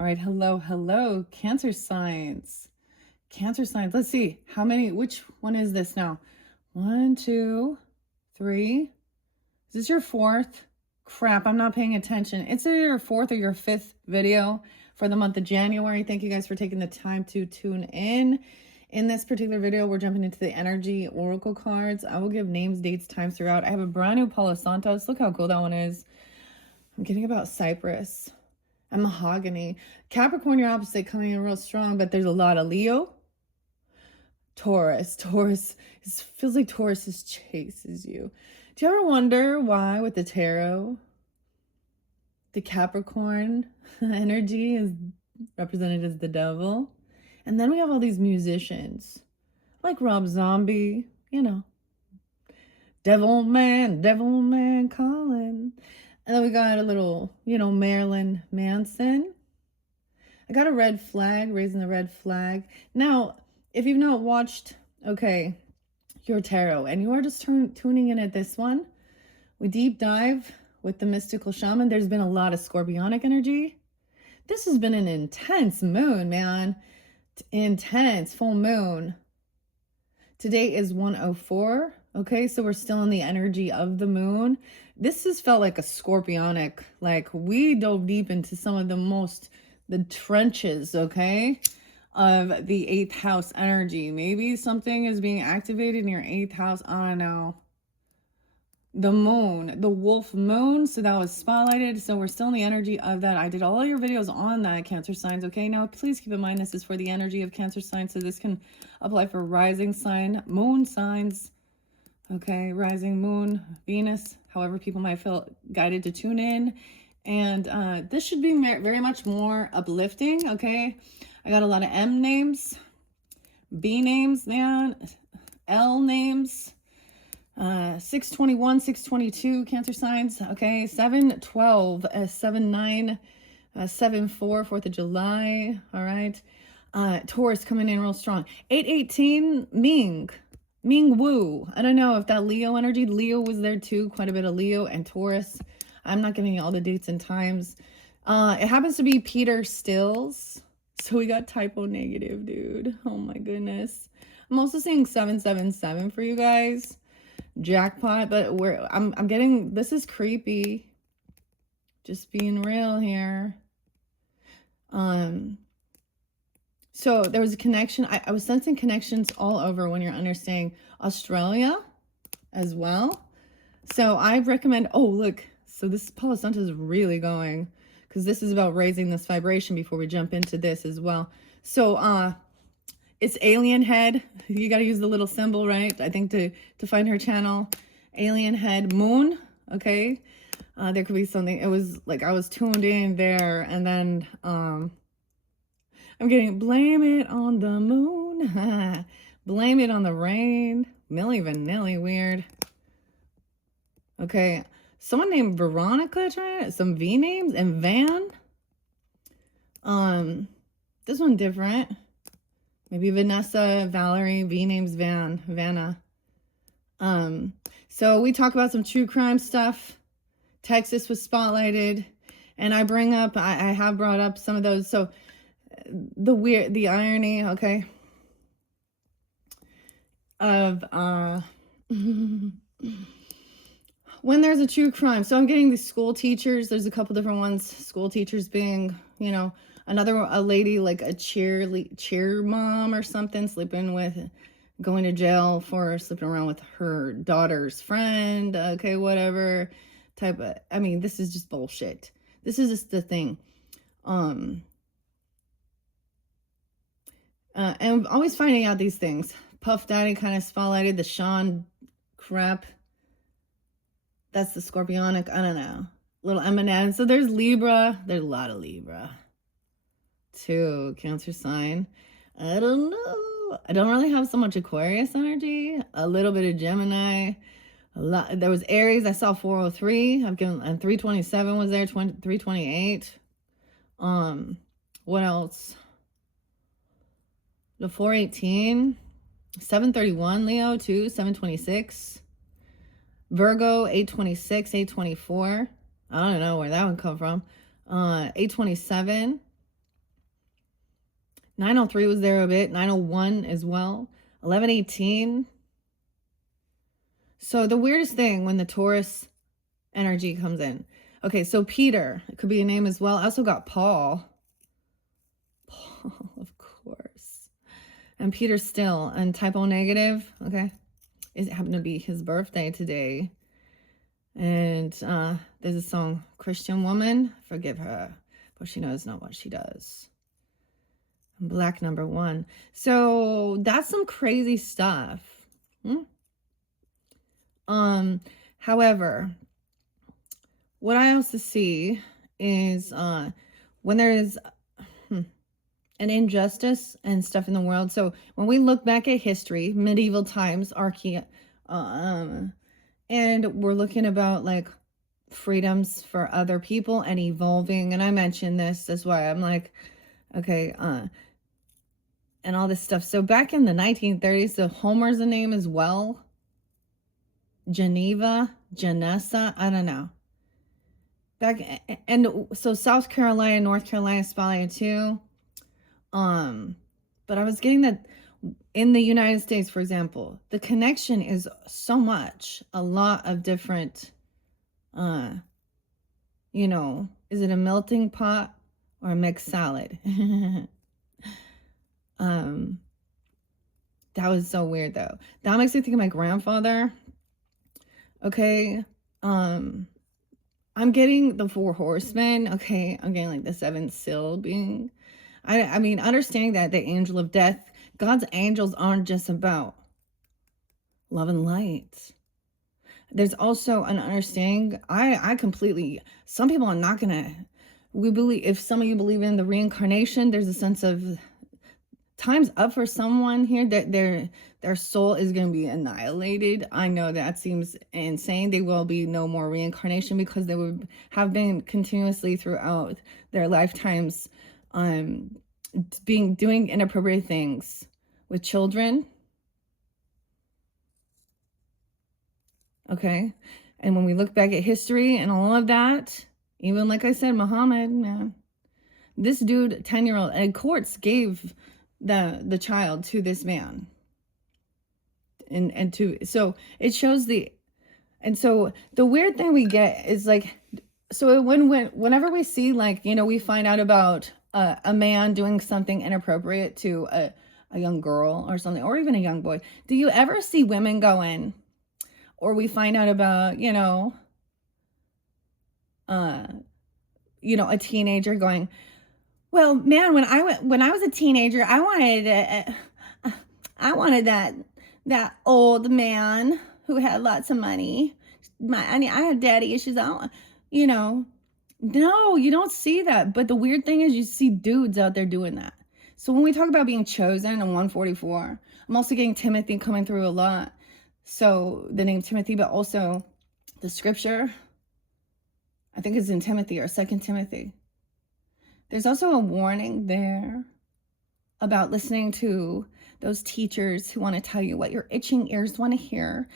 All right. Hello. Hello. Cancer signs. Cancer signs. Let's see. How many? Which one is this now? 1, 2, 3. Is this your fourth? Crap. I'm not paying attention. It's either your fourth or your fifth video for the month of January. Thank you guys for taking the time to tune in. In this particular video, we're jumping into the energy oracle cards. I will give names, dates, times throughout. I have a brand new Palo Santos. Look how cool that one is. I'm getting about Cypress and mahogany. Capricorn, your opposite, coming in real strong, but there's a lot of Leo. Taurus. It feels like Taurus chases you. Do you ever wonder why with the tarot, the Capricorn energy is represented as the devil? And then we have all these musicians like Rob Zombie, you know, devil man calling. And then we got a little, Marilyn Manson. I got a red flag, raising the red flag. Now, if you've not watched, your tarot, and you are just tuning in at this one, we deep dive with the mystical shaman. There's been a lot of scorpionic energy. This has been an intense moon, man. Intense full moon. Today is 104. Okay, so we're still in the energy of the moon. This has felt like a scorpionic, like we dove deep into some of the trenches, okay, of the 8th house energy. Maybe something is being activated in your 8th house. I don't know. The moon, the wolf moon. So that was spotlighted. So we're still in the energy of that. I did all your videos on that, Cancer signs. Okay, now please keep in mind this is for the energy of Cancer signs. So this can apply for rising sign, moon signs. Okay, rising moon, Venus, however people might feel guided to tune in. And this should be very much more uplifting, okay? I got a lot of M names, B names, man, L names, 621, 622, Cancer signs, okay? 712, 79, 74, 4th of July, all right? Taurus coming in real strong. 818, Ming Wu. I don't know if that Leo energy, Leo was there too, quite a bit of Leo and Taurus. I'm not giving you all the dates and times. It happens to be Peter Stills. So we got typo negative, dude. Oh my goodness. I'm also seeing 777 for you guys. Jackpot, but I'm getting, this is creepy. Just being real here. So there was a connection. I was sensing connections all over when you're understanding Australia as well. So I recommend, oh, look. So this Palo Santo is really going, because this is about raising this vibration before we jump into this as well. So it's alien head. You got to use the little symbol, right? I think to find her channel. Alien head moon. Okay. There could be something. It was like I was tuned in there, and then I'm getting blame it on the moon. Blame it on the rain. Milli Vanilli, weird. Okay. Someone named Veronica, trying some V names, and Van. This one different. Maybe Vanessa, Valerie, V names Vanna. So we talk about some true crime stuff. Texas was spotlighted, and I have brought up some of those. So the irony, okay, of when there's a true crime. So I'm getting these school teachers. There's a couple different ones. School teachers being, a lady like a cheer mom or something, going to jail for sleeping around with her daughter's friend. Okay, whatever type of, this is just bullshit. This is just the thing. And I'm always finding out these things. Puff Daddy kind of spotlighted the Sean crap. That's the scorpionic, I don't know. Little Eminem. So there's Libra. There's a lot of Libra. Too. Cancer sign. I don't know. I don't really have so much Aquarius energy. A little bit of Gemini. A lot. There was Aries. I saw 403. And 327 was there. 328. What else? The 418. 731 Leo too. 726. Virgo, 826, 824. I don't know where that would come from. 827. 903 was there a bit. 901 as well. 1118. So the weirdest thing when the Taurus energy comes in. Okay, so Peter, it could be a name as well. I also got Paul. Paul, of course. And Peter still, and typo negative, okay? It happened to be his birthday today. And there's a song, Christian Woman, forgive her, for she knows not what she does. Black number 1. So that's some crazy stuff. However, what I also see is when there's an injustice and stuff in the world. So when we look back at history, medieval times, and we're looking about like freedoms for other people and evolving. And I mentioned this, that's why I'm like, okay, and all this stuff. So back in the 1930s, so Homer's a name as well. Geneva, Janessa, I don't know. And so South Carolina, North Carolina, spotlight too. But I was getting that in the United States, for example, the connection is so much, a lot of different, you know, is it a melting pot or a mixed salad? That was so weird though. That makes me think of my grandfather. Okay. I'm getting the 4 horsemen. Okay. I'm getting like the 7th seal being. I mean, understanding that the angel of death, God's angels aren't just about love and light. There's also an understanding. I completely, some people are not going to, we believe, if some of you believe in the reincarnation, there's a sense of time's up for someone here, that their soul is going to be annihilated. I know that seems insane. There will be no more reincarnation because they would have been continuously throughout their lifetimes doing inappropriate things with children. Okay. And when we look back at history and all of that, even like I said, Muhammad, man, this dude, 10-year-old, and courts gave the child to this man. And to, so it shows and so the weird thing we get is like, so whenever we see, like, you know, we find out about a man doing something inappropriate to a young girl or something, or even a young boy, do you ever see women go in, or we find out about, you know, a teenager going, well, man, when I was a teenager, I wanted that old man who had lots of money. I had daddy issues. You know, no, you don't see that. But the weird thing is, you see dudes out there doing that. So when we talk about being chosen in 144, I'm also getting Timothy coming through a lot. So the name Timothy, but also the scripture, I think it's in Timothy or 2 Timothy. There's also a warning there about listening to those teachers who want to tell you what your itching ears want to hear,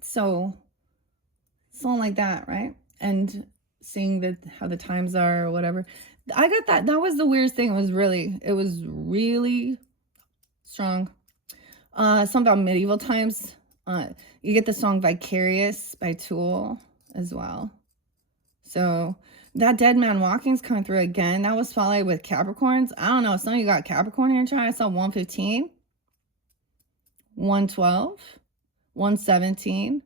so something like that, right? And seeing how the times are or whatever. I got that. That was the weirdest thing. It was really strong. Something about medieval times. You get the song Vicarious by Tool as well. So that dead man walking is coming through again. That was spotlight with Capricorns. I don't know. Some of you got Capricorn here in chart. I saw 115, 112, 117.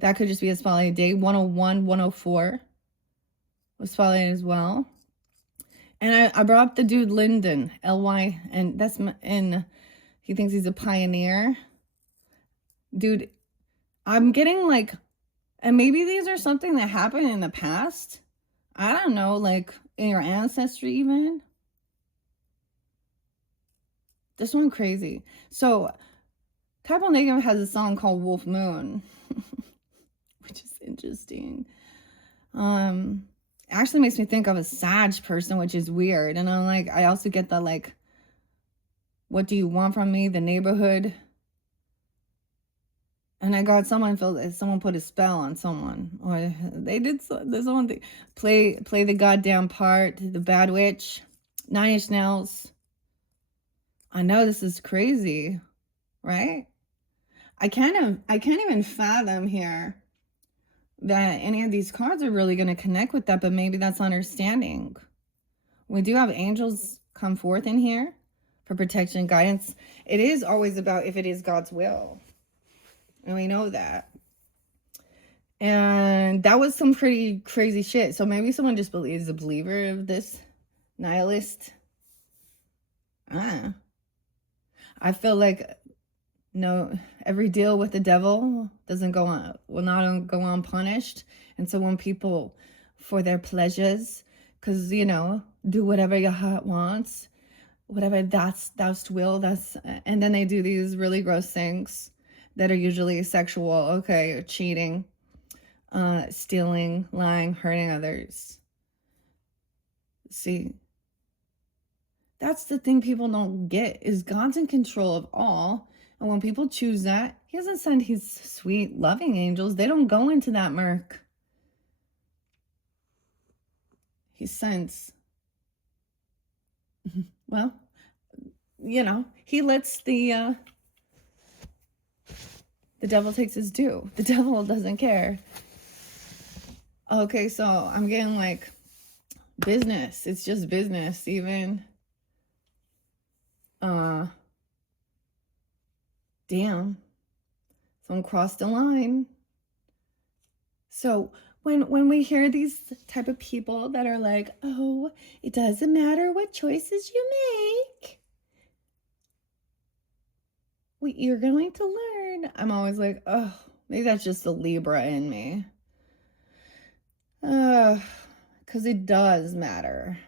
That could just be a spotlight day. 101, 104 was spotlight as well. And I brought up the dude Lyndon, L-Y, and he thinks he's a pioneer. Dude, I'm getting like, and maybe these are something that happened in the past. I don't know, like in your ancestry even. This one crazy. So Typo Negative has a song called Wolf Moon, which is interesting. Actually makes me think of a Sag person, which is weird. And I'm like, I also get the like, what do you want from me? The neighborhood. And I got someone put a spell on someone, or they did this one thing. Play the goddamn part, the bad witch, Nine-inch nails. I know this is crazy, right? I can't even fathom here that any of these cards are really going to connect with that, but maybe that's understanding. We do have angels come forth in here for protection, guidance. It is always about if it is God's will. And we know that. And that was some pretty crazy shit. So maybe someone just is a believer of this nihilist. I feel like no, every deal with the devil doesn't go on, will not go unpunished. And so when people, for their pleasures, because, you know, do whatever your heart wants, whatever thou will, and then they do these really gross things that are usually sexual, okay, or cheating, stealing, lying, hurting others. See, that's the thing people don't get, is God's in control of all. And when people choose that, he doesn't send his sweet, loving angels. They don't go into that murk. He sends, well, you know, he lets the devil takes his due. The devil doesn't care. Okay, so I'm getting like business. It's just business, even. Damn. Someone crossed the line. So when we hear these type of people that are like, oh, it doesn't matter what choices you make, you're going to learn. I'm always like, oh, maybe that's just the Libra in me. Because it does matter.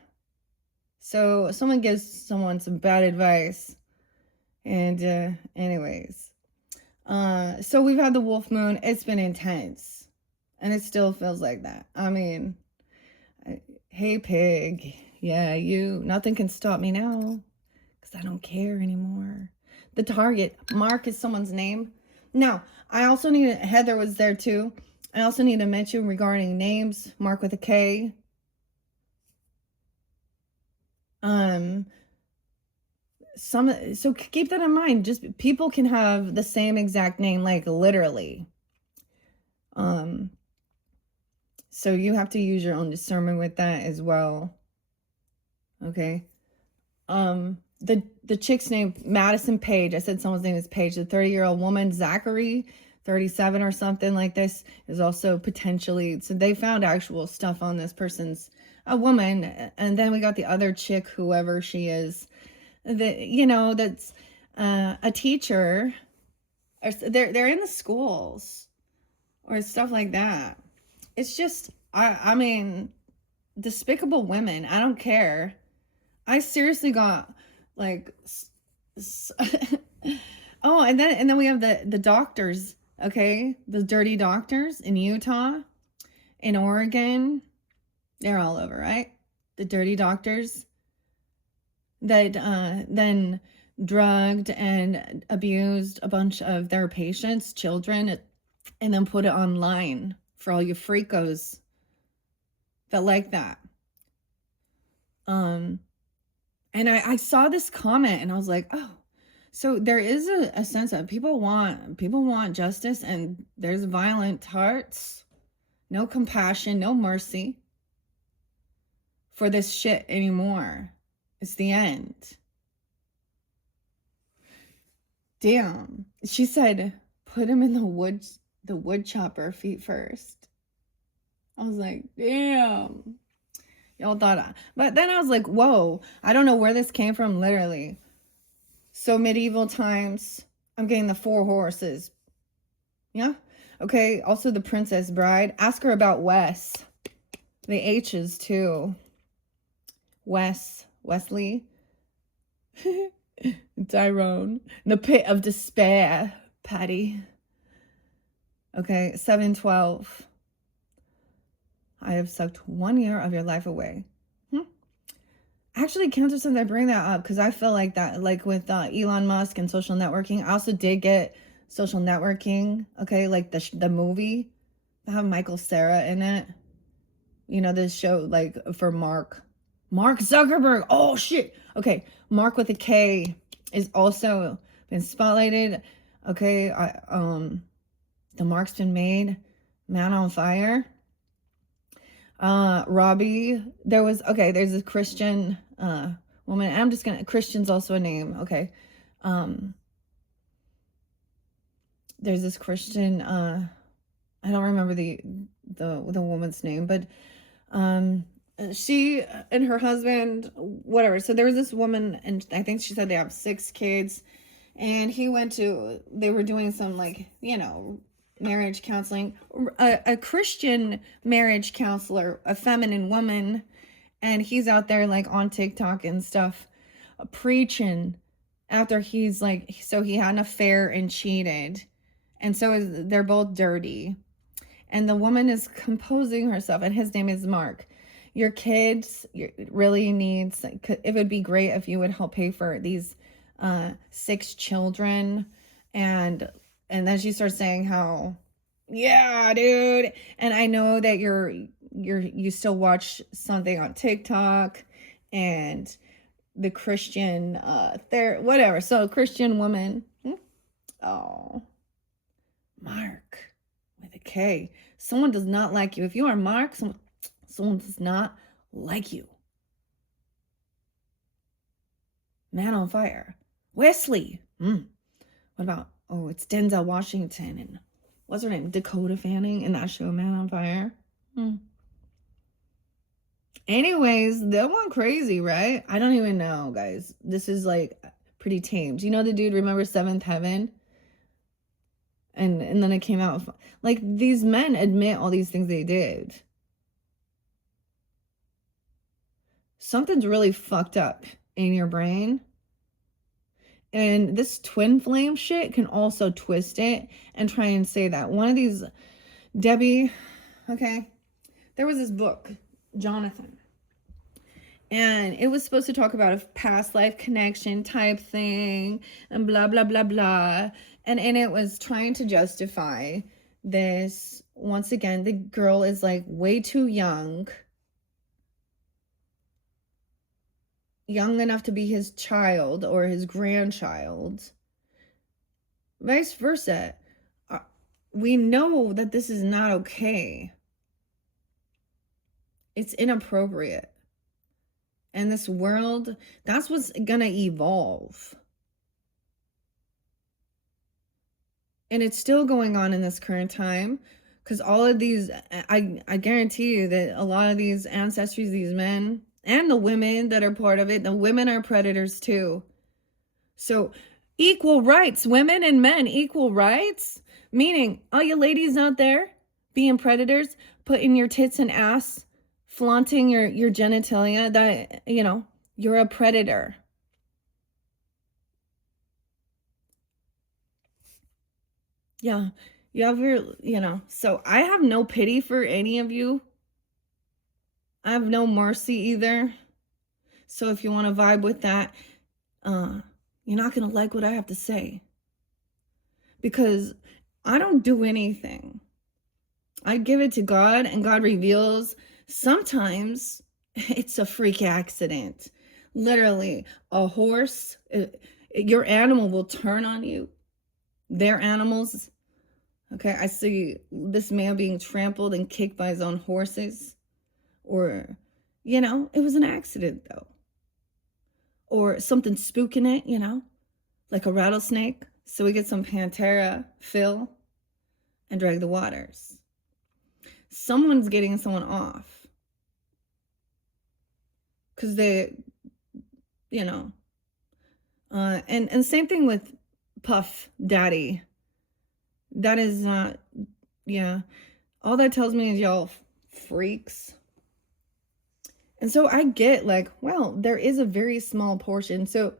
So someone gives someone some bad advice. And anyways, so we've had the wolf moon. It's been intense, and it still feels like that. I mean, hey pig, yeah, you, nothing can stop me now because I don't care anymore. The target, Mark is someone's name. Now, I also need, Heather was there too. I also need to mention regarding names, Mark with a K. So keep that in mind. Just people can have the same exact name, like literally. So you have to use your own discernment with that as well. Okay. The chick's name, Madison Page. I said someone's name is Page. The 30-year-old woman, Zachary, 37 or something like this, is also potentially, so they found actual stuff on this person's, a woman. And then we got the other chick, whoever she is, that, you know, that's a teacher, or they're in the schools or stuff like that. It's just, I mean, despicable women. I don't care. I seriously got like oh, and then we have the doctors, okay? The dirty doctors in Utah, in Oregon. They're all over, right? The dirty doctors that then drugged and abused a bunch of their patients, children, and then put it online for all you freakos that like that. And I saw this comment and I was like, oh, so there is a sense that people want justice, and there's violent hearts, no compassion, no mercy for this shit anymore. It's the end. Damn. She said, put him in the wood chopper feet first. I was like, damn. Y'all thought, but then I was like, whoa, I don't know where this came from, literally. So medieval times, I'm getting the 4 horses. Yeah. Okay. Also the Princess Bride. Ask her about Wes. The H's too. Wesley. Tyrone. The Pit of Despair. Patty. Okay. 712. I have sucked 1 year of your life away. Actually, Cancer said I bring that up because I feel like that, like with Elon Musk and social networking. I also did get social networking, okay, like the movie that have Michael Cera in it. You know, this show, like, for Mark Mark Zuckerberg. Oh, shit. Okay. Mark with a K is also been spotlighted. Okay. The mark's been made. Man on fire. Robbie. There's a Christian woman. Christian's also a name. Okay. There's this Christian, I don't remember the woman's name, but she and her husband, whatever. So there was this woman, and I think she said they have 6 kids, and they were doing some, like, marriage counseling, a Christian marriage counselor, a feminine woman, and he's out there like on TikTok and stuff, preaching after he's like, so he had an affair and cheated, and they're both dirty. And the woman is composing herself, and his name is Mark. Your kids really needs, it would be great if you would help pay for these 6 children. And then she starts saying how, yeah, dude. And I know that you still watch something on TikTok and the Christian, whatever. So Christian woman. Oh, Mark with a K. Someone does not like you. If you are Mark, someone does not like you. Man on fire. Wesley. What about, it's Denzel Washington and what's her name? Dakota Fanning in that show, Man on Fire. Anyways, they went crazy, right? I don't even know, guys. This is like pretty tame. Do you know the dude, remember Seventh Heaven? And then it came out, like, these men admit all these things they did. Something's really fucked up in your brain. And this twin flame shit can also twist it and try and say that. One of these, Debbie, okay, there was this book, Jonathan. And it was supposed to talk about a past life connection type thing and blah, blah, blah, blah. And it was trying to justify this. Once again, the girl is like way too young enough to be his child or his grandchild. Vice versa. We know that this is not okay. It's inappropriate. And this world, that's what's gonna evolve. And it's still going on in this current time, because all of these, I guarantee you that a lot of these ancestries, these men, and the women that are part of it, the women are predators too. So equal rights, women and men, equal rights, meaning all you ladies out there being predators, putting your tits and ass, flaunting your genitalia, that, you're a predator. Yeah, you have your, so I have no pity for any of you. I have no mercy either. So if you want to vibe with that, you're not going to like what I have to say. Because I don't do anything. I give it to God, and God reveals. Sometimes it's a freak accident. Literally, a horse, your animal will turn on you. Their animals. Okay, I see this man being trampled and kicked by his own horses. Or, it was an accident though. Or something spooking it, like a rattlesnake. So we get some Pantera, fill, and drag the waters. Someone's getting someone off. Because they, and same thing with Puff Daddy. That is not, yeah. All that tells me is y'all freaks. And so I get like, well, there is a very small portion. So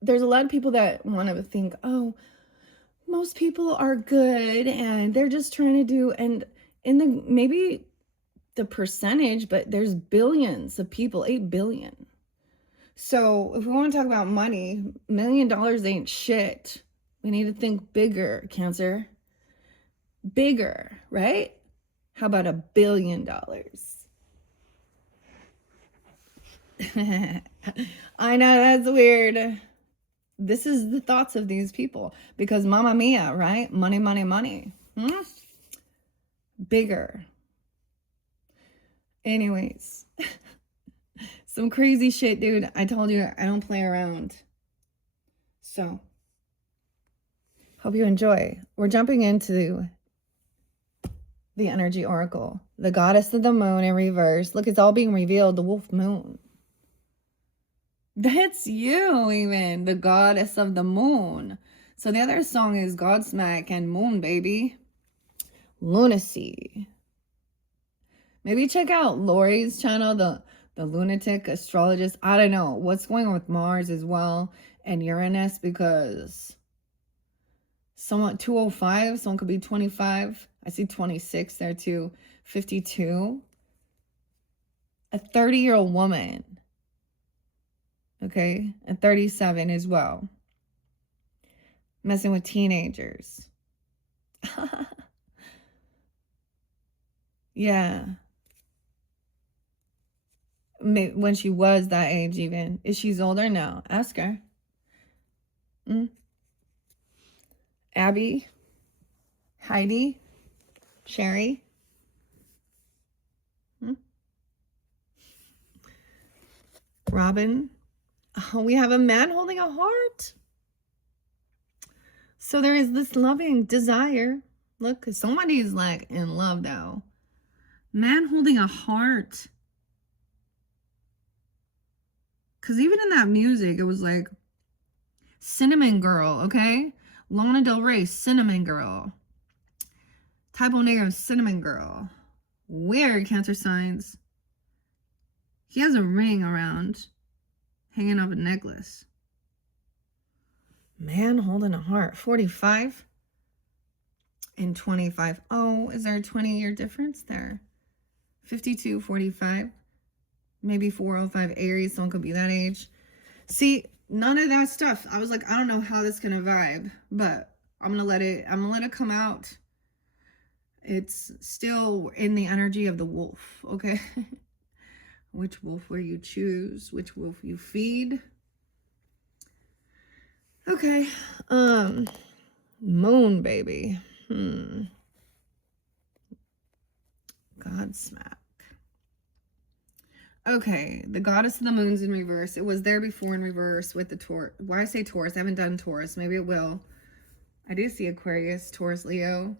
there's a lot of people that want to think, oh, most people are good and they're just trying to do, and in maybe the percentage, but there's billions of people, 8 billion. So if we want to talk about money, $1 million ain't shit. We need to think bigger, Cancer. Bigger, right? How about $1 billion? I know, that's weird. This is the thoughts of these people. Because Mamma Mia, right? Money, money, money. Bigger. Anyways. Some crazy shit, dude. I told you I don't play around. So, hope you enjoy. We're jumping into the energy oracle. The goddess of the moon in reverse. Look, it's all being revealed. The wolf moon. That's you, even. The goddess of the moon. So the other song is Godsmack and Moon Baby. Lunacy. Maybe check out Lori's channel, the lunatic astrologist. I don't know what's going on with Mars as well and Uranus, because someone 205, someone could be 25. I see 26 there too. 52. A 30-year-old woman. Okay, a 37 as well. Messing with teenagers. Yeah. When she was that age even. Is she's older now? Ask her. Abby. Heidi. Sherry. Robin. Oh, we have a man holding a heart. So there is this loving desire. Look, somebody's like in love now. Man holding a heart. Because even in that music, it was like Cinnamon Girl, okay? Lana Del Rey, Cinnamon Girl. Typo Negro, Cinnamon Girl. Weird, Cancer signs. He has a ring around, hanging off a necklace. Man holding a heart. 45 and 25. Oh, is there a 20-year difference there? 52, 45. Maybe 405 Aries. Someone could be that age. See, none of that stuff. I was like, I don't know how this is gonna vibe, but I'm gonna let it come out. It's still in the energy of the wolf, okay? Which wolf will you choose? Which wolf you feed? Okay. Moon baby. Godsmack. Okay, the goddess of the moon's in reverse. It was there before in reverse with the Taurus. Why I say Taurus? I haven't done Taurus. Maybe it will. I do see Aquarius, Taurus, Leo.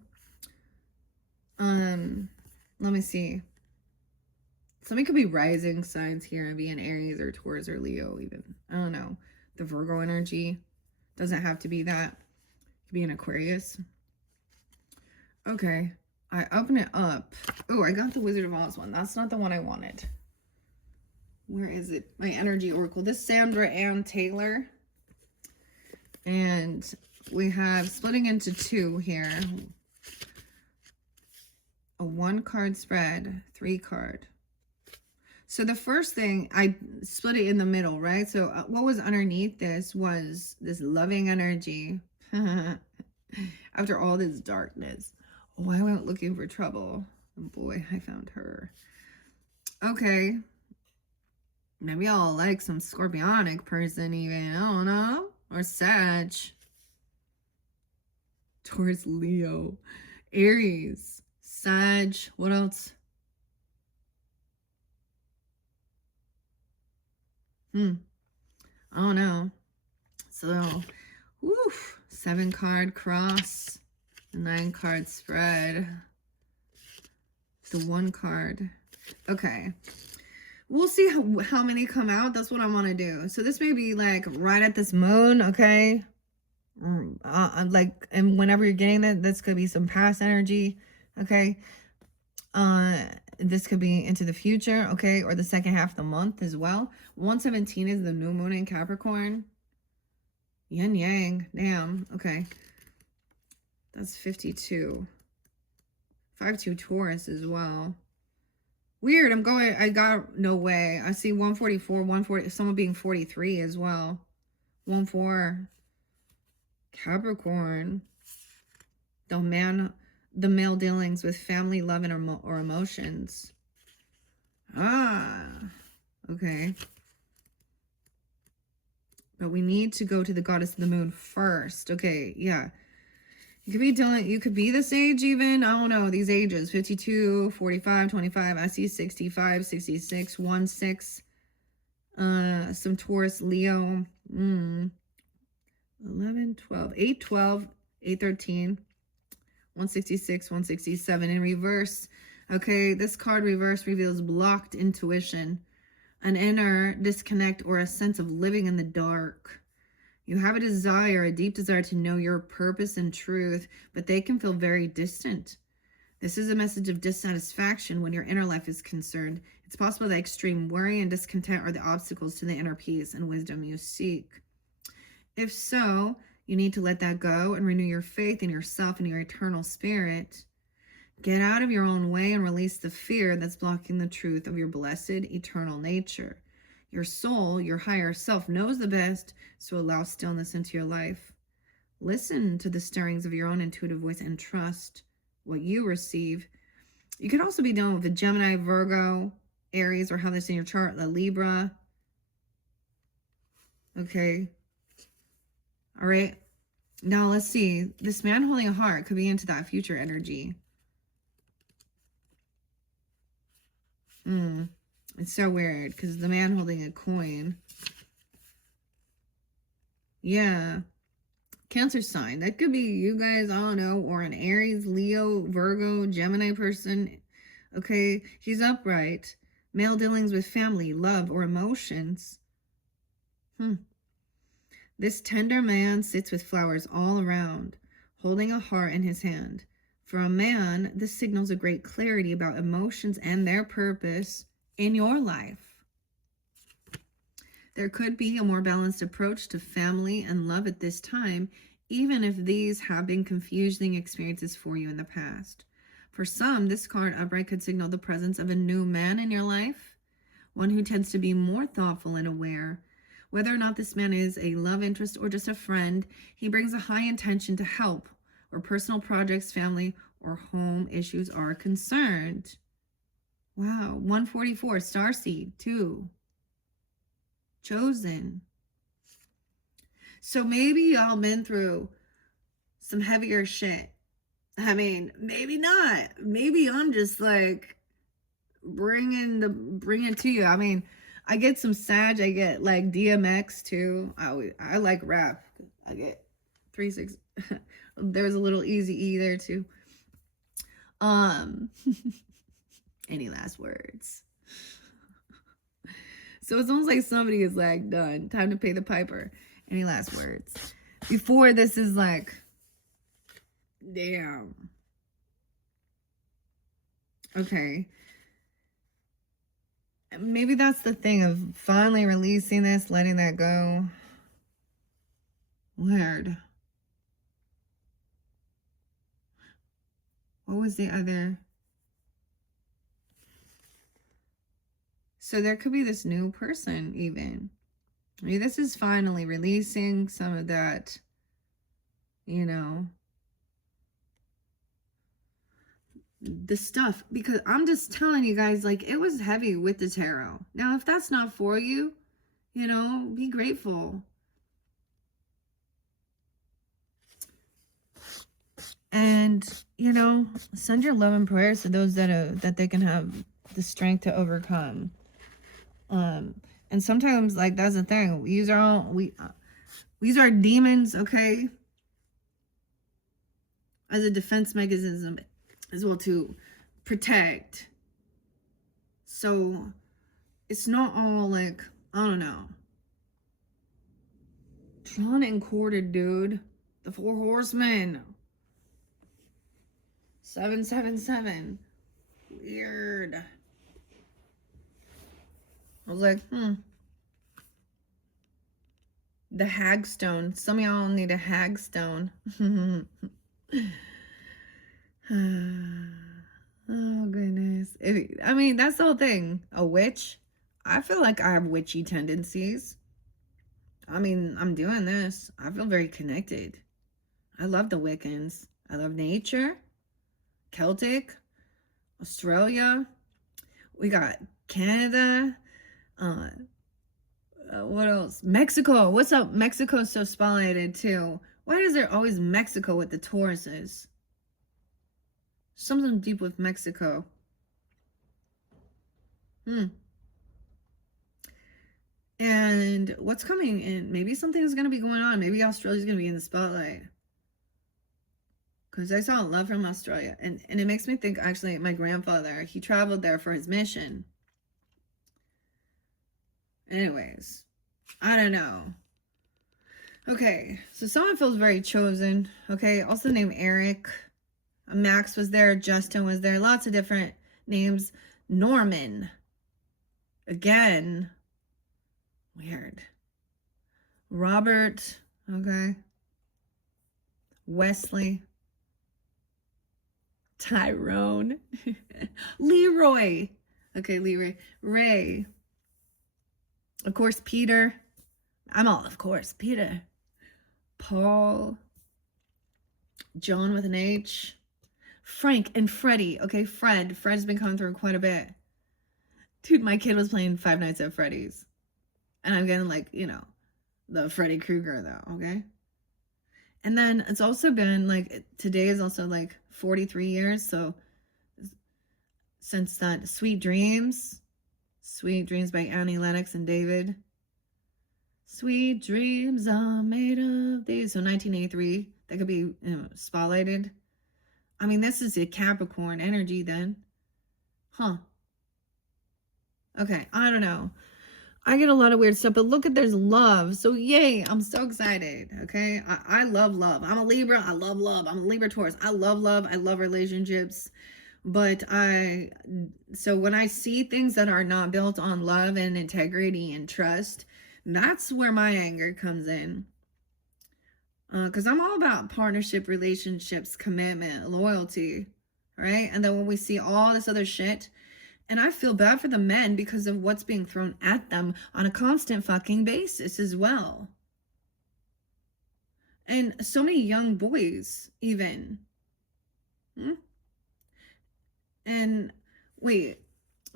Let me see. Somebody could be rising signs here and be an Aries or Taurus or Leo even. I don't know. The Virgo energy. Doesn't have to be that. It could be an Aquarius. Okay. I open it up. Oh, I got the Wizard of Oz one. That's not the one I wanted. Where is it? My energy oracle. This is Sandra Ann Taylor. And we have splitting into two here. A 1-card spread, 3-card. So the first thing, I split it in the middle, right? So what was underneath this was this loving energy. After all this darkness. Oh, I went looking for trouble. Oh boy, I found her. Okay. Maybe I'll like some scorpionic person even. I don't know. Or Sag. Taurus, Leo. Aries. Sag. What else? I don't know. So, woof. 7-card cross. The 9-card spread. The 1-card. Okay. We'll see how many come out. That's what I want to do. So this may be like right at this moon, okay? Like, and whenever you're getting that, this could be some past energy, okay? This could be into the future, okay? Or the second half of the month as well. 117 is the new moon in Capricorn. Yin yang. Damn. Okay. That's 52. 5-2 Taurus as well. Weird. I got no way. I see 144, 140, someone being 43 as well. 1-4 Capricorn. The male dealings with family, love, and or emotions. Ah, okay. But we need to go to the goddess of the moon first. Okay, yeah. You could be dealing, you could be this age even. I don't know, these ages. 52, 45, 25. I see 65, 66, 1, 6. Some Taurus, Leo. 11, 12, 8, 12, 8, 13. 166, 167 in reverse. Okay, this card reverse reveals blocked intuition, an inner disconnect, or a sense of living in the dark. You have a desire, a deep desire to know your purpose and truth, but they can feel very distant. This is a message of dissatisfaction when your inner life is concerned. It's possible that extreme worry and discontent are the obstacles to the inner peace and wisdom you seek. If so, you need to let that go and renew your faith in yourself and your eternal spirit. Get out of your own way and release the fear that's blocking the truth of your blessed eternal nature. Your soul, your higher self, knows the best, so allow stillness into your life. Listen to the stirrings of your own intuitive voice and trust what you receive. You could also be dealing with a Gemini, Virgo, Aries, or have this in your chart, a Libra. Okay. All right. Now let's see. This man holding a heart could be into that future energy. It's so weird because the man holding a coin. Yeah. Cancer sign. That could be you guys, I don't know, or an Aries, Leo, Virgo, Gemini person. Okay. He's upright. Male dealings with family, love, or emotions. This tender man sits with flowers all around, holding a heart in his hand. For a man, this signals a great clarity about emotions and their purpose in your life. There could be a more balanced approach to family and love at this time, even if these have been confusing experiences for you in the past. For some, this card upright could signal the presence of a new man in your life, one who tends to be more thoughtful and aware. Whether or not this man is a love interest or just a friend, he brings a high intention to help where personal projects, family, or home issues are concerned. Wow. 144, Starseed, 2. Chosen. So maybe y'all been through some heavier shit. I mean, maybe not. Maybe I'm just like bring it to you. I mean, I get some Sag. I get like DMX too. I like rap. I get 3-6. There's a little Easy-E there too. Any last words? So it's almost like somebody is like done. Time to pay the piper. Any last words? Before this is like, damn. Okay. Maybe that's the thing of finally releasing this, letting that go. Weird. What was the other? So there could be this new person even. Maybe this is finally releasing some of that, you know, the stuff. Because I'm just telling you guys, like, it was heavy with the tarot. Now, if that's not for you, you know, be grateful. And, you know, send your love and prayers to those that they can have the strength to overcome. And sometimes, like, that's the thing. We use our demons, okay, as a defense mechanism as well to protect. So it's not all like, I don't know, drawn and quartered, dude. The 4 horsemen. 777. Weird. I was like, The hagstone. Some of y'all need a hagstone. Oh, goodness. I mean, that's the whole thing. A witch. I feel like I have witchy tendencies. I mean, I'm doing this. I feel very connected. I love the Wiccans. I love nature. Celtic. Australia. We got Canada. What else? Mexico. What's up? Mexico's so spotlighted too. Why is there always Mexico with the Tauruses? Something deep with Mexico. And what's coming in? Maybe something is going to be going on. Maybe Australia's going to be in the spotlight. Because I saw love from Australia. And it makes me think, actually, my grandfather, he traveled there for his mission. Anyways, I don't know. Okay, so someone feels very chosen. Okay, also named Eric. Max was there. Justin was there. Lots of different names. Norman. Again. Weird. Robert. Okay. Wesley. Tyrone. Leroy. Okay, Leroy. Ray. Of course, Peter. I'm all, of course, Peter. Paul. John with an H. Frank and Freddie. Okay, Fred. Fred's been coming through quite a bit. Dude, my kid was playing Five Nights at Freddy's. And I'm getting, like, you know, the Freddy Krueger, though, okay? And then it's also been, like, today is also, like, 43 years. So, since that Sweet Dreams by Annie Lennox and David. Sweet dreams are made of these. So 1983, that could be, you know, spotlighted. I mean, this is a Capricorn energy then. Huh. Okay, I don't know. I get a lot of weird stuff, but look at, there's love. So yay, I'm so excited, okay? I love love. I'm a Libra, I love love. I'm a Libra Taurus. I love relationships. But so when I see things that are not built on love and integrity and trust, that's where my anger comes in. Because I'm all about partnership, relationships, commitment, loyalty, right? And then when we see all this other shit, and I feel bad for the men because of what's being thrown at them on a constant fucking basis as well. And so many young boys, even. And wait,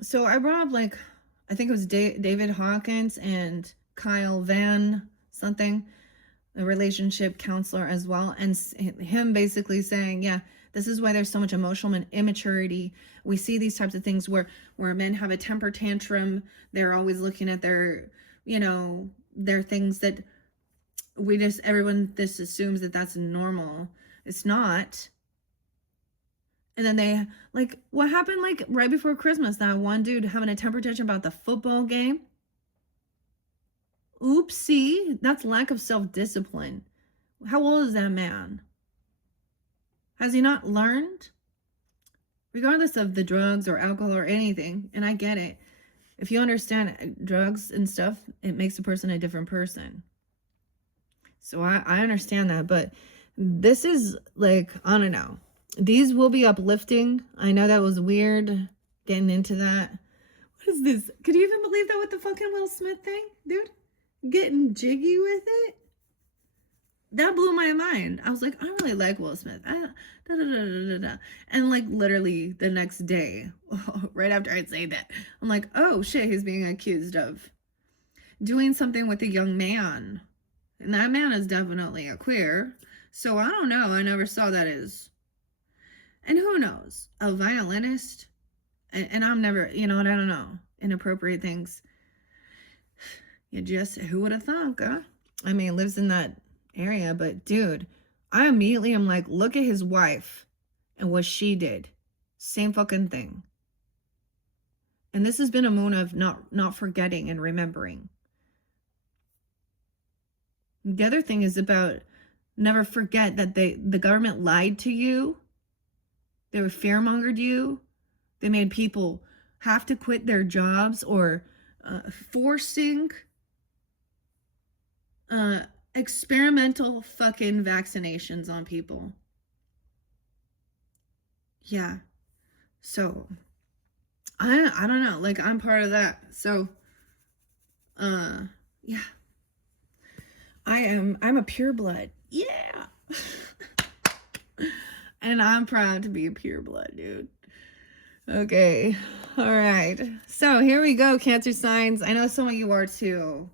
so I brought up, like, I think it was David Hawkins and Kyle Van something, a relationship counselor as well. And him basically saying, yeah, this is why there's so much emotional immaturity. We see these types of things where men have a temper tantrum. They're always looking at their, you know, their things that everyone just assumes that that's normal. It's not. And then they, like, what happened, like, right before Christmas, that one dude having a temper tantrum about the football game? Oopsie, that's lack of self-discipline. How old is that man? Has he not learned? Regardless of the drugs or alcohol or anything, and I get it. If you understand drugs and stuff, it makes a person a different person. So I understand that, but this is, like, I don't know. These will be uplifting. I know that was weird getting into that. What is this? Could you even believe that with the fucking Will Smith thing, dude? Getting jiggy with it? That blew my mind. I was like, I really like Will Smith. And, like, literally the next day, right after I'd say that, I'm like, oh shit, he's being accused of doing something with a young man. And that man is definitely a queer. So I don't know. I never saw that as... And who knows? A violinist? And I'm never, you know, and I don't know. Inappropriate things. You just, who would have thunk, huh? I mean, lives in that area, but dude, I immediately am like, look at his wife and what she did. Same fucking thing. And this has been a moon of not forgetting and remembering. The other thing is about never forget that the government lied to you. They were fear-mongered you. They made people have to quit their jobs or forcing experimental fucking vaccinations on people. Yeah. So, I don't know. Like, I'm part of that. So, yeah. I'm a pureblood. Yeah. And I'm proud to be a pureblood, dude. Okay. All right. So here we go, Cancer signs. I know some of you are too.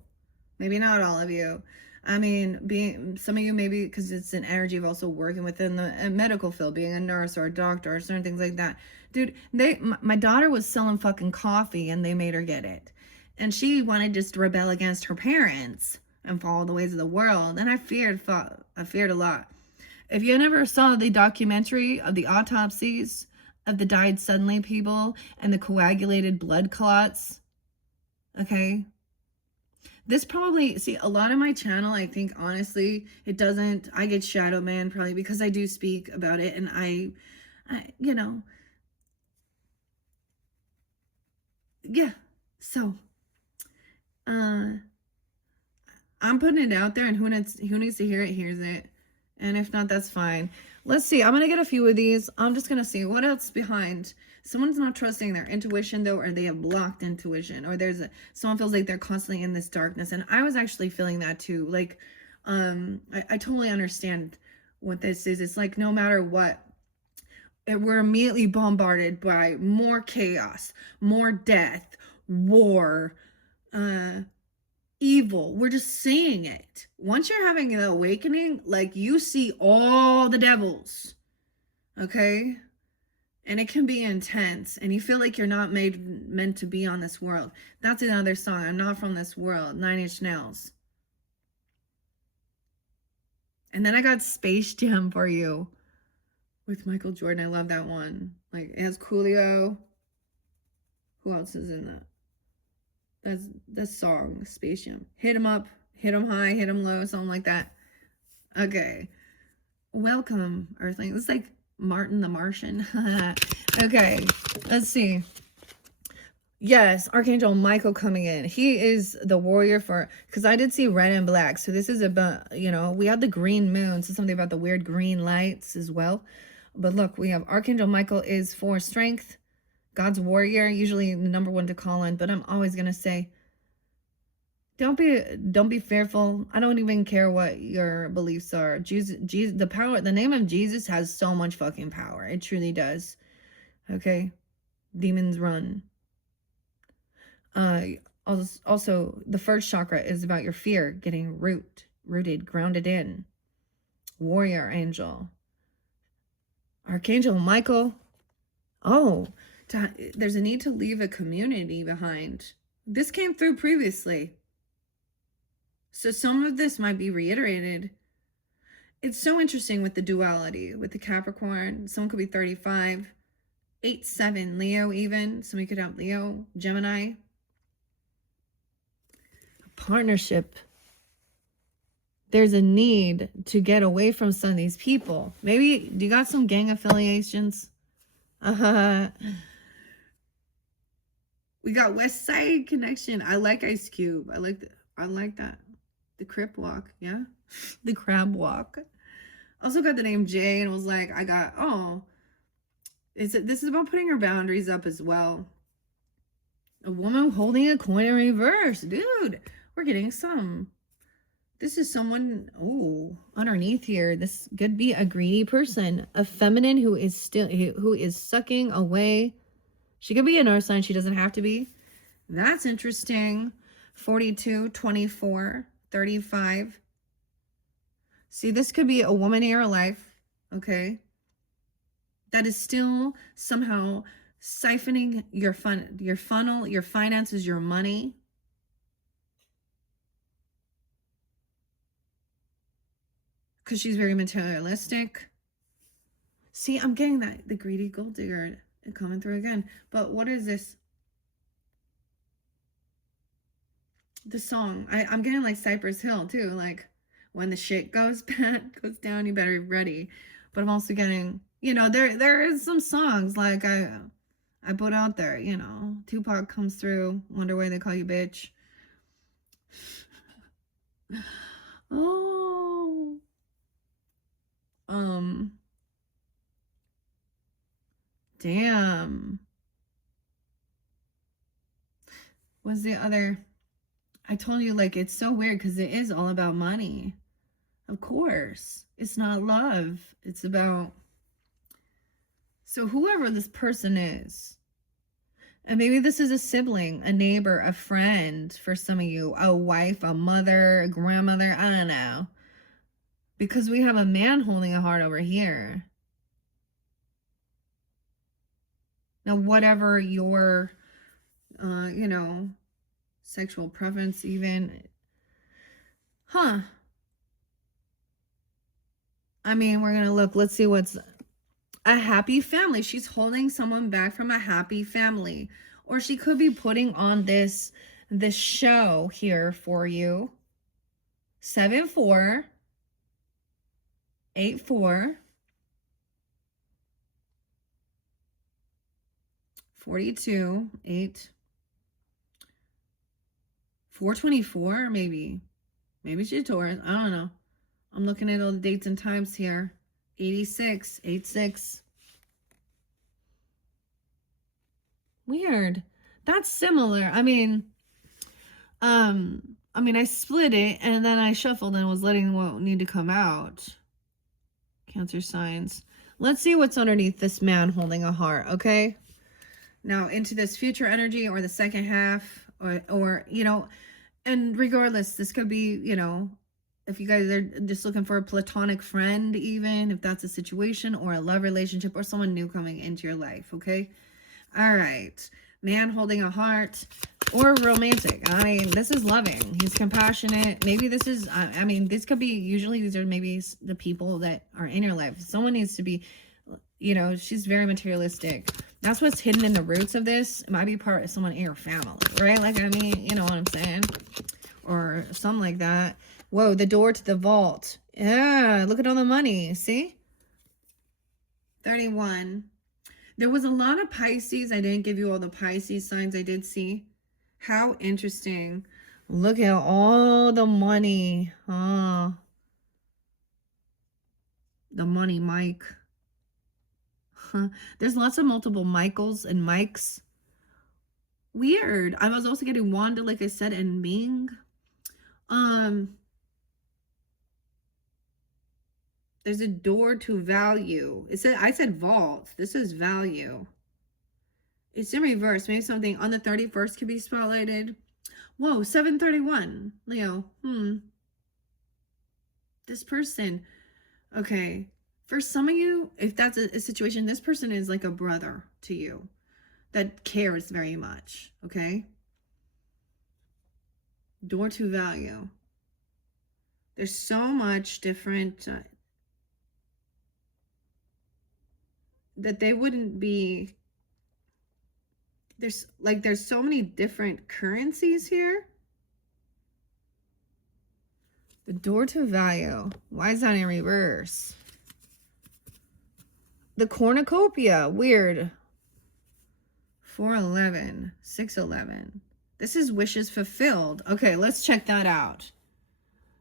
Maybe not all of you. I mean, being some of you maybe because it's an energy of also working within the medical field, being a nurse or a doctor or certain things like that. Dude, my daughter was selling fucking coffee and they made her get it. And she wanted just to rebel against her parents and follow the ways of the world. And I feared a lot. If you never saw the documentary of the autopsies of the died suddenly people and the coagulated blood clots, okay? This probably, see, a lot of my channel, I think, honestly, it doesn't, I get shadow man probably because I do speak about it and I you know, yeah. So, I'm putting it out there and who needs to hear it, hears it. And if not, that's fine. Let's see. I'm going to get a few of these. I'm just going to see what else behind. Someone's not trusting their intuition though, or they have blocked intuition, or someone feels like they're constantly in this darkness. And I was actually feeling that too. Like, I totally understand what this is. It's like, no matter what, we're immediately bombarded by more chaos, more death, war, evil. We're just seeing it. Once you're having an awakening, like, you see all the devils, okay? And it can be intense, and you feel like you're not meant to be on this world. That's another song, I'm Not From This World, 9 Inch Nails. And then I got Space Jam for You with Michael Jordan. I love that one. Like, it has Coolio. Who else is in that? That's the song, Space Jam. Hit 'em up, hit 'em high, hit 'em low, something like that. Okay. Welcome, Earthling. It's like Martin the Martian. Okay, let's see. Yes, Archangel Michael coming in. He is the warrior for, because I did see red and black. So this is about, you know, we had the green moon. So something about the weird green lights as well. But look, we have Archangel Michael is for strength. God's warrior, usually the number one to call in. But I'm always going to say, don't be fearful. I don't even care what your beliefs are. Jesus, the name of Jesus has so much fucking power. It truly does. Okay? Demons run. Also, the first chakra is about your fear getting rooted, grounded in. Warrior angel. Archangel Michael. Oh, there's a need to leave a community behind. This came through previously. So some of this might be reiterated. It's so interesting with the duality, with the Capricorn. Someone could be 35, 8-7, Leo even. Somebody could have Leo, Gemini. Partnership. There's a need to get away from some of these people. Maybe, do you got some gang affiliations? We got West Side Connection. I like Ice Cube. I like that. The Crip Walk, yeah? The Crab Walk. Also got the name Jay and was like, this is about putting your boundaries up as well. A woman holding a coin in reverse. Dude, we're getting some. This is someone, underneath here. This could be a greedy person. A feminine who is sucking away. She could be an earth sign. She doesn't have to be. That's interesting. 42, 24, 35. See, this could be a woman in your life, okay, that is still somehow siphoning your funnel, your finances, your money. Because she's very materialistic. See, I'm getting that, the greedy gold digger coming through again. But what is this? The song. I'm getting like Cypress Hill too. Like, when the shit goes down, you better be ready. But I'm also getting, there is some songs like I put out there, Tupac comes through, Wonder Why They Call You Bitch. Oh. Damn. What's the other? I told you, like, it's so weird because it is all about money. Of course. It's not love. It's about... So whoever this person is, And maybe this is a sibling, a neighbor, a friend for some of you, a wife, a mother, a grandmother, I don't know. Because we have a man holding a heart over here. Now, whatever your, you know, sexual preference even, I mean, we're going to look, let's see what's a happy family. She's holding someone back from a happy family. Or she could be putting on this show here for you. 7-4, 8-4, 42, 8, 424, maybe she's Taurus. I don't know. I'm looking at all the dates and times here. 86, 86. Weird. That's similar. I mean, I split it and then I shuffled and was letting what need to come out. Cancer signs. Let's see what's underneath this man holding a heart, okay? Now into this future energy or the second half or you know, and regardless, this could be, you know, if you guys are just looking for a platonic friend, even if that's a situation, or a love relationship, or someone new coming into your life, okay? All right. Man holding a heart, or romantic. I mean, this is loving. He's compassionate. Maybe this is, I mean, this could be, usually these are maybe the people that are in your life. Someone needs to be, you know, she's very materialistic. That's what's hidden in the roots of this. It might be part of someone in your family, right? Like, I mean, you know what I'm saying? Or something like that. Whoa, the door to the vault. Yeah, look at all the money. See? 31. There was a lot of Pisces. I didn't give you all the Pisces signs I did see. How interesting. Look at all the money. Oh. The money, Mike. Huh. There's lots of multiple Michaels and Mikes. Weird. I was also getting Wanda, like I said, and Ming. There's a door to value. I said vault. This is value. It's in reverse. Maybe something on the 31st could be spotlighted. Whoa, 731. Leo. This person. Okay. For some of you, if that's a situation, this person is like a brother to you that cares very much. Okay. Door to value. There's so much different that they wouldn't be. There's so many different currencies here. The door to value. Why is that in reverse? The cornucopia. Weird. 411, 611. This is wishes fulfilled. Okay, let's check that out.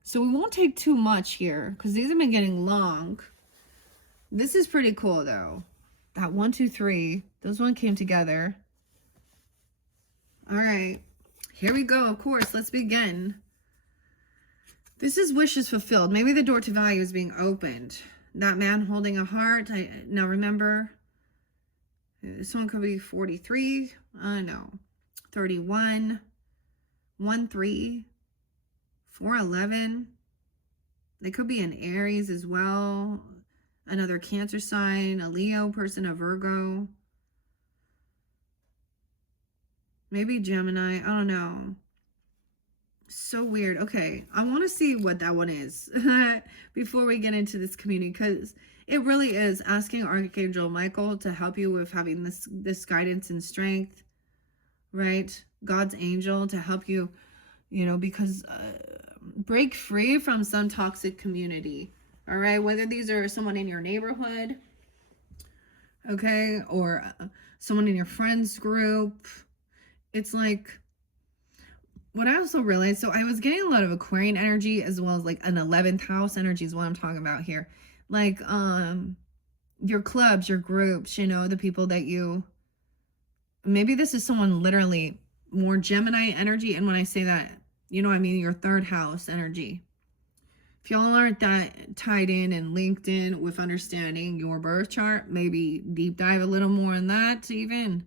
So we won't take too much here because these have been getting long. This is pretty cool though. That 1, 2, 3. Those one came together. All right. Here we go. Of course. Let's begin. This is wishes fulfilled. Maybe the door to value is being opened. That man holding a heart. Now remember, this one could be 43. No. 31. 1, 3. 411. They could be an Aries as well. Another Cancer sign. A Leo person. A Virgo. Maybe Gemini. I don't know. So weird. Okay. I want to see what that one is before we get into this community, because it really is asking Archangel Michael to help you with having this guidance and strength, right? God's angel to help you, you know, because break free from some toxic community. All right. Whether these are someone in your neighborhood, okay, or someone in your friends group. It's like, what I also realized, so I was getting a lot of Aquarian energy as well as like an 11th house energy is what I'm talking about here. Like, your clubs, your groups, you know, the people that you, maybe this is someone literally more Gemini energy. And when I say that, you know, I mean your 3rd house energy. If y'all aren't that tied in and linked in with understanding your birth chart, maybe deep dive a little more on that even.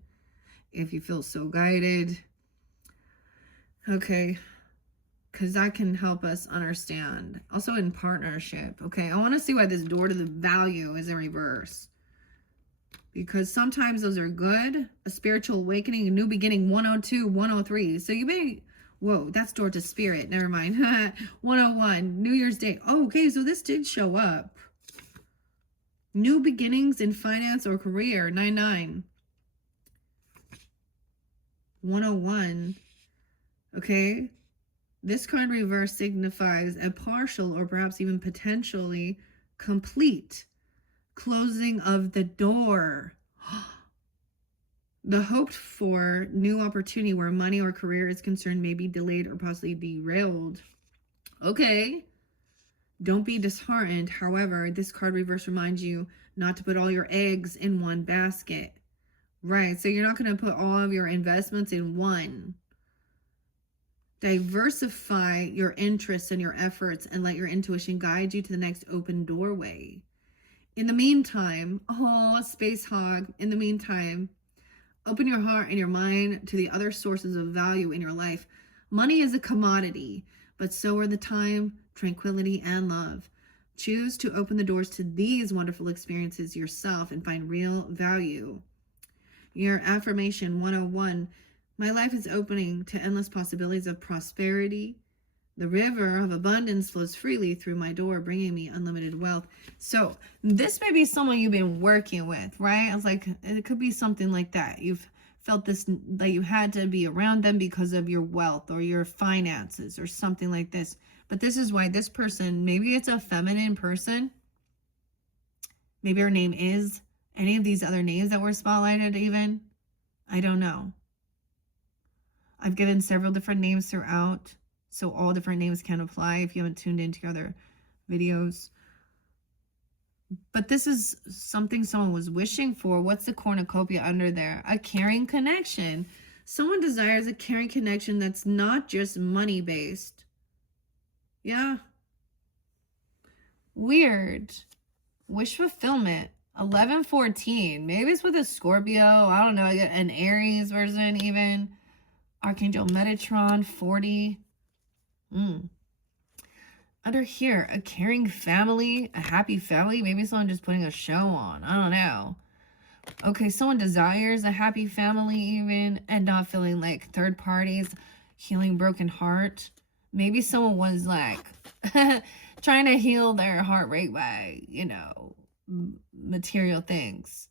if you feel so guided. Okay, because that can help us understand. Also in partnership. Okay, I want to see why this door to the value is in reverse. Because sometimes those are good. A spiritual awakening, a new beginning, 102, 103. So you may, whoa, that's door to spirit. Never mind. 101, New Year's Day. Oh, okay, so this did show up. New beginnings in finance or career, 99. 101. Okay. This card reverse signifies a partial or perhaps even potentially complete closing of the door. The hoped for new opportunity where money or career is concerned may be delayed or possibly derailed. Okay. Don't be disheartened. However, this card reverse reminds you not to put all your eggs in one basket. Right. So you're not going to put all of your investments in one. Diversify your interests and your efforts and let your intuition guide you to the next open doorway. In the meantime, space hog, in the meantime, open your heart and your mind to the other sources of value in your life. Money is a commodity, but so are the time, tranquility, and love. Choose to open the doors to these wonderful experiences yourself and find real value. Your affirmation 101. My life is opening to endless possibilities of prosperity. The river of abundance flows freely through my door, bringing me unlimited wealth. So this may be someone you've been working with, right? I was like, it could be something like that. You've felt this, that you had to be around them because of your wealth or your finances or something like this. But this is why this person, maybe it's a feminine person. Maybe her name is any of these other names that were spotlighted even. I don't know. I've given several different names throughout, so all different names can apply if you haven't tuned into other videos. But this is something someone was wishing for. What's the cornucopia under there? A caring connection. Someone desires a caring connection that's not just money-based. Yeah. Weird. Wish fulfillment. 1114. Maybe it's with a Scorpio. I don't know. An Aries version even. Archangel Metatron 40. Under here, a caring family, a happy family. Maybe someone just putting a show on. I don't know. Okay, someone desires a happy family even and not feeling like third parties, healing broken heart. Maybe someone was like trying to heal their heart rate by, material things.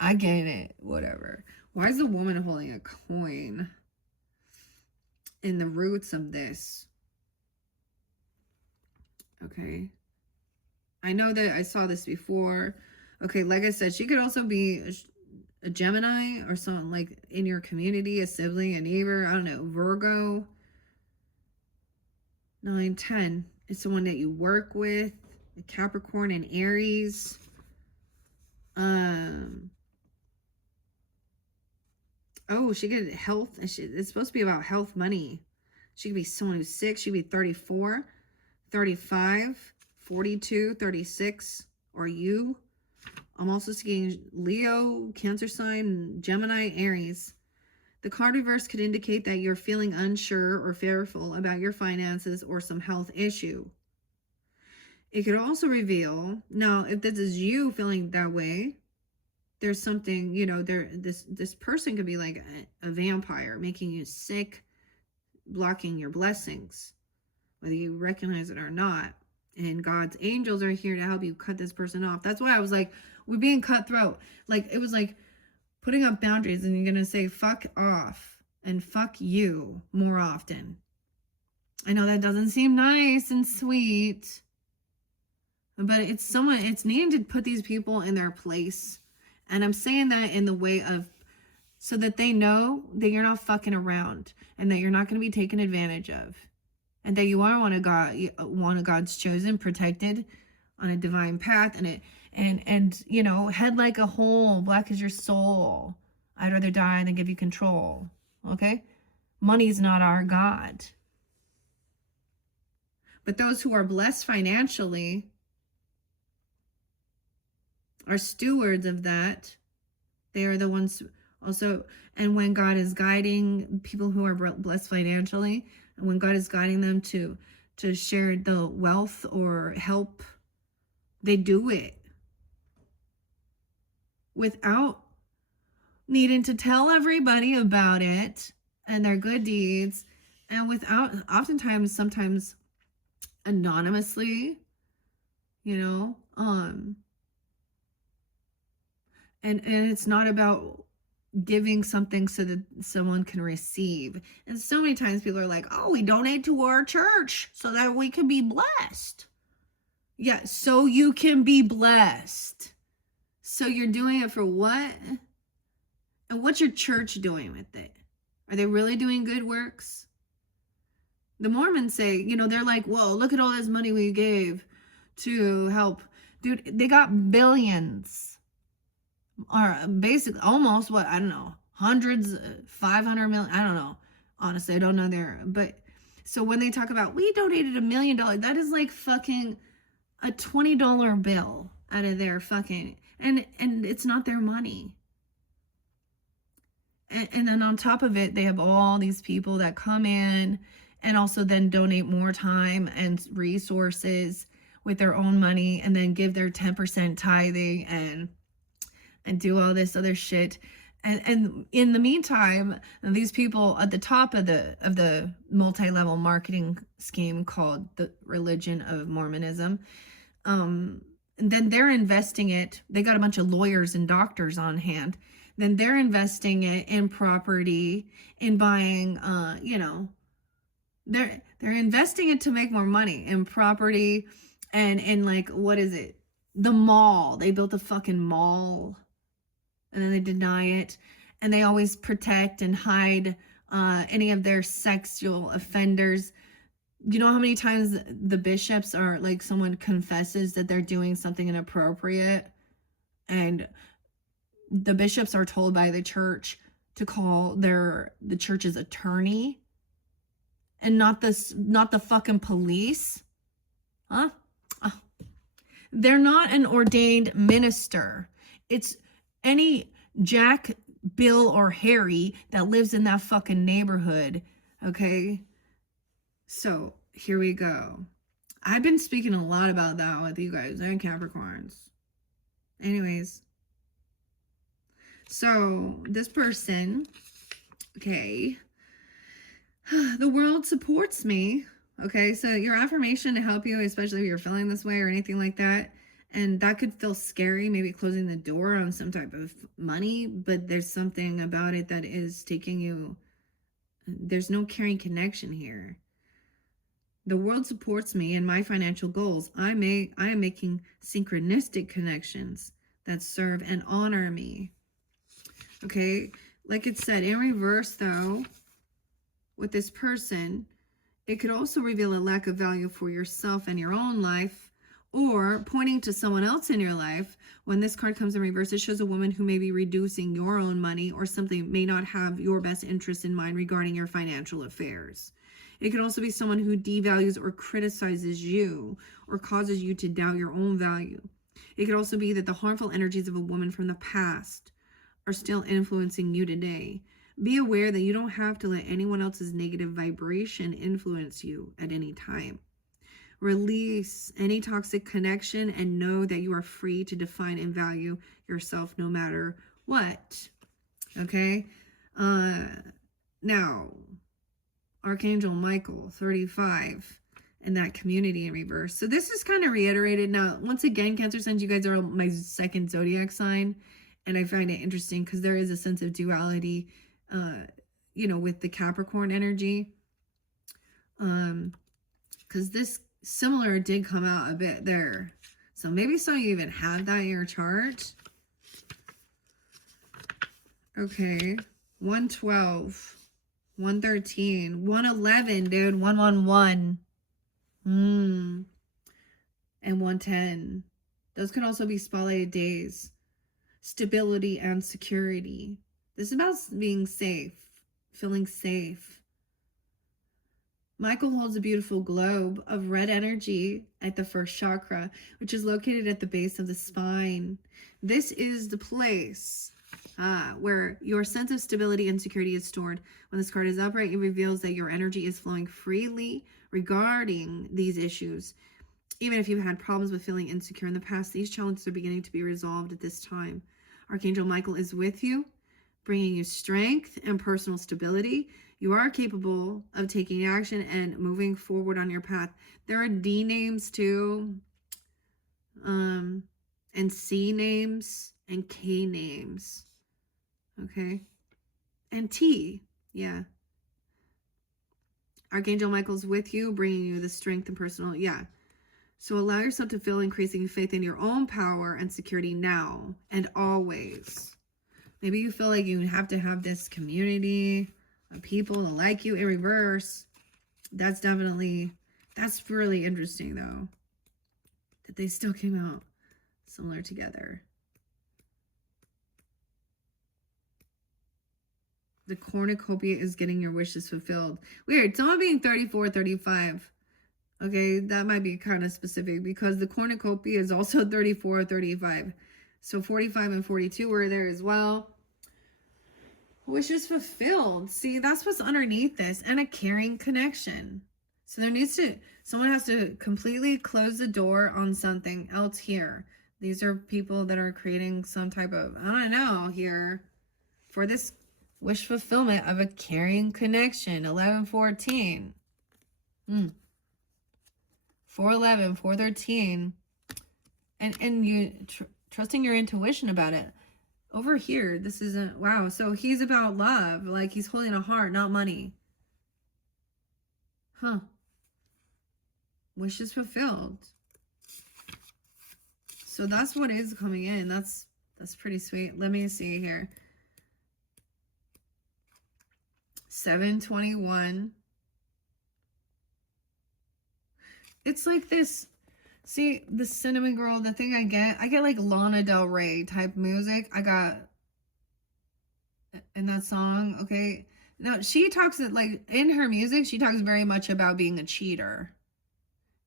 I get it. Whatever. Why is the woman holding a coin in the roots of this? Okay. I know that I saw this before. Okay, like I said, she could also be a Gemini or someone like in your community, a sibling, a neighbor, I don't know, Virgo. 9, 10 is someone that you work with, a Capricorn and Aries. Oh, she could health. It's supposed to be about health, money. She could be someone who's sick. She could be 34, 35, 42, 36, or you. I'm also seeing Leo, Cancer sign, Gemini, Aries. The card reverse could indicate that you're feeling unsure or fearful about your finances or some health issue. It could also reveal, now, if this is you feeling that way, there's something, this person could be like a vampire, making you sick, blocking your blessings, whether you recognize it or not. And God's angels are here to help you cut this person off. That's why I was like, we're being cutthroat. Like, it was like putting up boundaries, and you're going to say fuck off and fuck you more often. I know that doesn't seem nice and sweet, but it's needing to put these people in their place. And I'm saying that in the way of, so that they know that you're not fucking around and that you're not going to be taken advantage of. And that you are one of God's chosen, protected on a divine path. And head like a hole, black as your soul. I'd rather die than give you control. Okay? Money's not our God. But those who are blessed financially are stewards of that. They are the ones Also, and when God is guiding people who are blessed financially, and when God is guiding them to share the wealth or help, they do it without needing to tell everybody about it and their good deeds, and without, oftentimes, sometimes anonymously, you know, and it's not about giving something so that someone can receive. And so many times people are like, oh, we donate to our church so that we can be blessed. Yeah, so you can be blessed. So you're doing it for what? And what's your church doing with it? Are they really doing good works? The Mormons say, you know, they're like, whoa, look at all this money we gave to help. Dude, they got billions. Or basically almost, what, I don't know, hundreds, 500 million, I don't know. Honestly, I don't know there. But so when they talk about, we donated $1 million, that is like fucking a $20 bill out of their fucking, and it's not their money. And then on top of it, they have all these people that come in and also then donate more time and resources with their own money, and then give their 10% tithing and do all this other shit. And in the meantime, these people at the top of the multi-level marketing scheme called the religion of Mormonism, and then they're investing it. They got a bunch of lawyers and doctors on hand. Then they're investing it in property, in buying, you know, they're investing it to make more money in property, and in, like, what is it? The mall. They built a fucking mall, and then they deny it, and they always protect and hide any of their sexual offenders. You know how many times the bishops are like, someone confesses that they're doing something inappropriate, and the bishops are told by the church to call the church's attorney and not the fucking police. Huh? Oh. They're not an ordained minister. It's any Jack, Bill, or Harry that lives in that fucking neighborhood. Okay? So here we go. I've been speaking a lot about that with you guys and Capricorns. Anyways. So this person, okay. The world supports me. Okay, so your affirmation to help you, especially if you're feeling this way or anything like that, and that could feel scary, maybe closing the door on some type of money, but there's something about it that is taking you, there's no caring connection here. The world supports me in my financial goals. I am making synchronistic connections that serve and honor me. Okay, like it said, in reverse though, with this person, it could also reveal a lack of value for yourself and your own life, or pointing to someone else in your life. When this card comes in reverse, it shows a woman who may be reducing your own money, or something may not have your best interest in mind regarding your financial affairs. It could also be someone who devalues or criticizes you, or causes you to doubt your own value. It could also be that the harmful energies of a woman from the past are still influencing you today. Be aware that you don't have to let anyone else's negative vibration influence you at any time. Release any toxic connection and know that you are free to define and value yourself no matter what. Okay? Now, Archangel Michael, 35, and that community in reverse. So this is kind of reiterated. Now, once again, Cancer signs, you guys are my second zodiac sign, and I find it interesting because there is a sense of duality, you know, with the Capricorn energy. Because this similar did come out a bit there. So maybe some of you even have that in your chart. Okay. 112, 113, 111, dude. 111. And 110. Those could also be spotlighted days. Stability and security. This is about being safe, feeling safe. Michael holds a beautiful globe of red energy at the first chakra, which is located at the base of the spine. This is the place where your sense of stability and security is stored. When this card is upright, it reveals that your energy is flowing freely regarding these issues. Even if you've had problems with feeling insecure in the past, these challenges are beginning to be resolved at this time. Archangel Michael is with you, bringing you strength and personal stability. You are capable of taking action and moving forward on your path. There are D names too, and C names and K names. Okay. And T. Yeah. Archangel Michael's with you, bringing you the strength and personal. Yeah. So allow yourself to feel increasing faith in your own power and security now and always. Maybe you feel like you have to have this community of people to like you in reverse. That's really interesting though, that they still came out similar together. The cornucopia is getting your wishes fulfilled. Weird. Someone being 34, 35. Okay, that might be kind of specific because the cornucopia is also 34, 35. So 45 and 42 were there as well. Wishes fulfilled. See, that's what's underneath this. And a caring connection. So someone has to completely close the door on something else here. These are people that are creating some type of, I don't know, here for this wish fulfillment of a caring connection. 1114. 411, 413. And you trusting your intuition about it. Over here, this isn't, wow. So he's about love. Like he's holding a heart, not money. Huh. Wishes fulfilled. So that's what is coming in. That's pretty sweet. Let me see here. 721. It's like this. See, the cinnamon girl, the thing I get like Lana Del Rey type music. I got in that song, okay? Now, she talks, like, in her music, she talks very much about being a cheater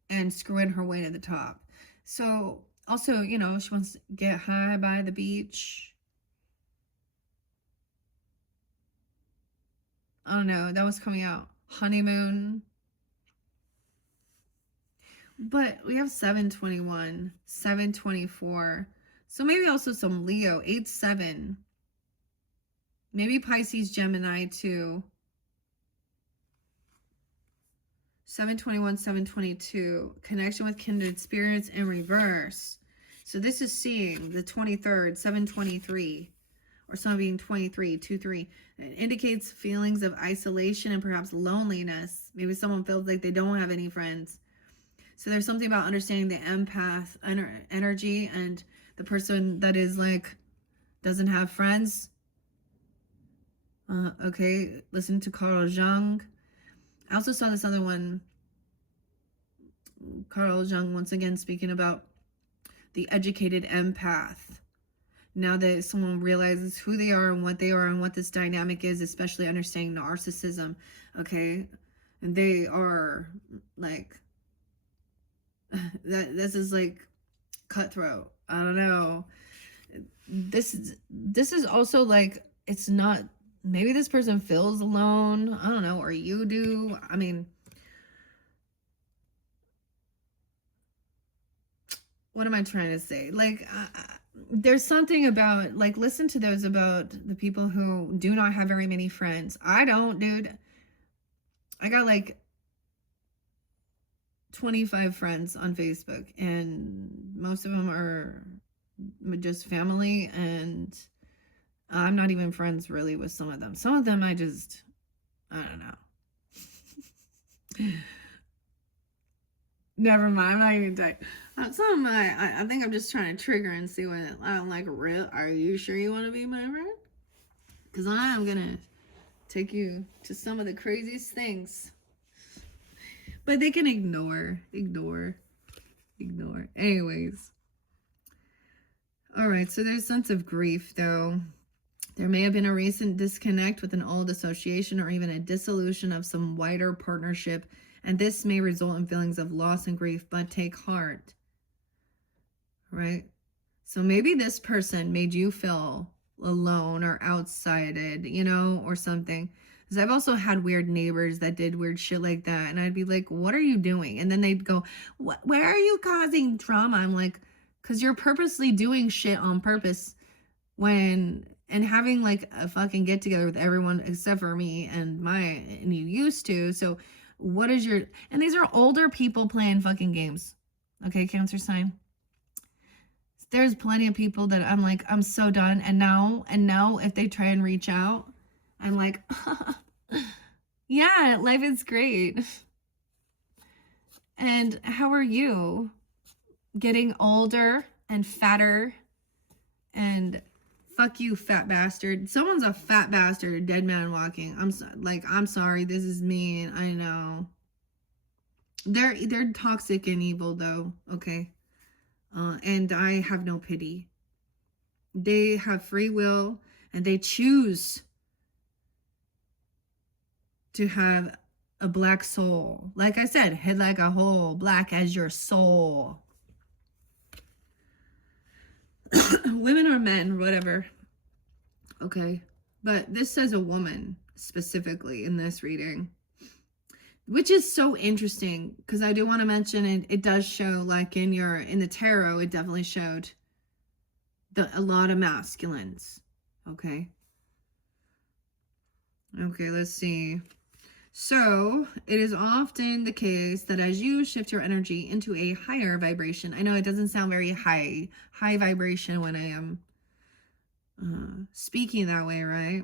and screwing her way to the top. So, also, you know, she wants to get high by the beach. I don't know. That was coming out. Honeymoon. But we have 721, 724. So maybe also some Leo, 8-7. Maybe Pisces, Gemini too. 721, 722. Connection with kindred spirits in reverse. So this is seeing the 23rd, 723. Or some being 23, 23. It indicates feelings of isolation and perhaps loneliness. Maybe someone feels like they don't have any friends. So there's something about understanding the empath energy and the person that is like, doesn't have friends. Okay, listen to Carl Jung. I also saw this other one. Carl Jung, once again, speaking about the educated empath. Now that someone realizes who they are and what this dynamic is, especially understanding narcissism, okay? And they are like, this is like cutthroat. I don't know. This is also like, it's not, maybe this person feels alone. I don't know, or you do. I mean, what am I trying to say? Like, there's something about, like, listen to those about the people who do not have very many friends. I don't, dude. I got like 25 friends on Facebook, and most of them are just family, and I'm not even friends really with some of them. Some of them I don't know. Never mind. I'm not even talking. Some of I think I'm just trying to trigger and see what I'm like. Real? Are you sure you want to be my friend? Because I am gonna take you to some of the craziest things. But they can ignore. Anyways. All right. So there's a sense of grief, though. There may have been a recent disconnect with an old association or even a dissolution of some wider partnership. And this may result in feelings of loss and grief, but take heart. Right? So maybe this person made you feel alone or outsided, you know, or something. Because I've also had weird neighbors that did weird shit like that. And I'd be like, what are you doing? And then they'd go, where are you causing drama? I'm like, because you're purposely doing shit on purpose and having like a fucking get together with everyone except for me and you used to. So what is your, and these are older people playing fucking games. Okay, Cancer sign. There's plenty of people that I'm like, I'm so done. And now if they try and reach out, I'm like, yeah, life is great. And how are you? Getting older and fatter and fuck you, fat bastard. Someone's a fat bastard, dead man walking. I'm sorry, this is mean. I know. They're toxic and evil though, okay? And I have no pity. They have free will and they choose to have a black soul. Like I said, head like a hole, black as your soul. Women or men, whatever. Okay. But this says a woman specifically in this reading, which is so interesting because I do want to mention it does show, like in the tarot, it definitely showed a lot of masculines. Okay. Okay, let's see. So it is often the case that as you shift your energy into a higher vibration, I know it doesn't sound very high vibration when I am speaking that way, right?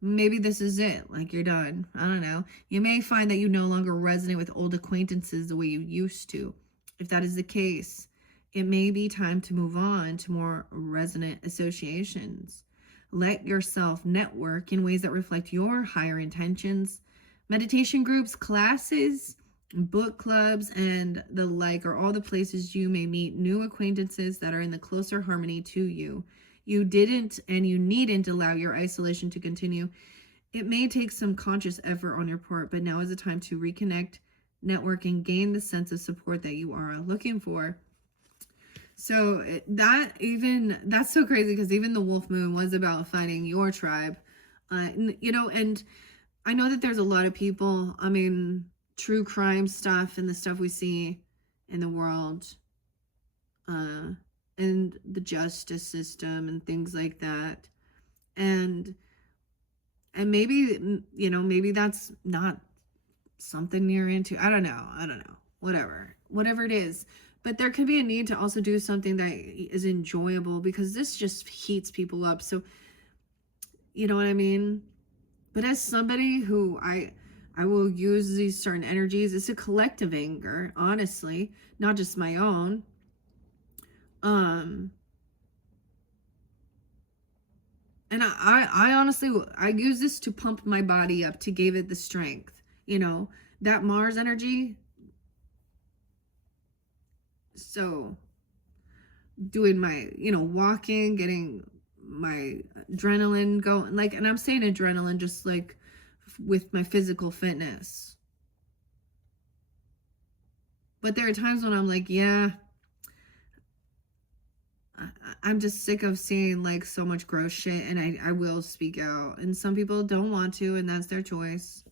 Maybe this is it, like you're done. I don't know. You may find that you no longer resonate with old acquaintances the way you used to. If that is the case, it may be time to move on to more resonant associations. Let yourself network in ways that reflect your higher intentions. Meditation groups, classes, book clubs, and the like are all the places you may meet new acquaintances that are in the closer harmony to you. You didn't and you needn't allow your isolation to continue. It may take some conscious effort on your part, but now is the time to reconnect, network, and gain the sense of support that you are looking for. So that's so crazy because even the Wolf Moon was about finding your tribe. You know, and I know that there's a lot of people, I mean, true crime stuff and the stuff we see in the world, and the justice system and things like that. And maybe, you know, maybe that's not something you're into. I don't know. Whatever it is. But there could be a need to also do something that is enjoyable because this just heats people up. So, you know what I mean? But as somebody who I will use these certain energies, it's a collective anger, honestly, not just my own. And I honestly, I use this to pump my body up, to give it the strength, you know, that Mars energy. So doing my, you know, walking, getting my adrenaline going, like, and I'm saying adrenaline just like with my physical fitness. But there are times when I'm like, yeah, I'm just sick of seeing like so much gross shit, and I will speak out. And some people don't want to, and that's their choice.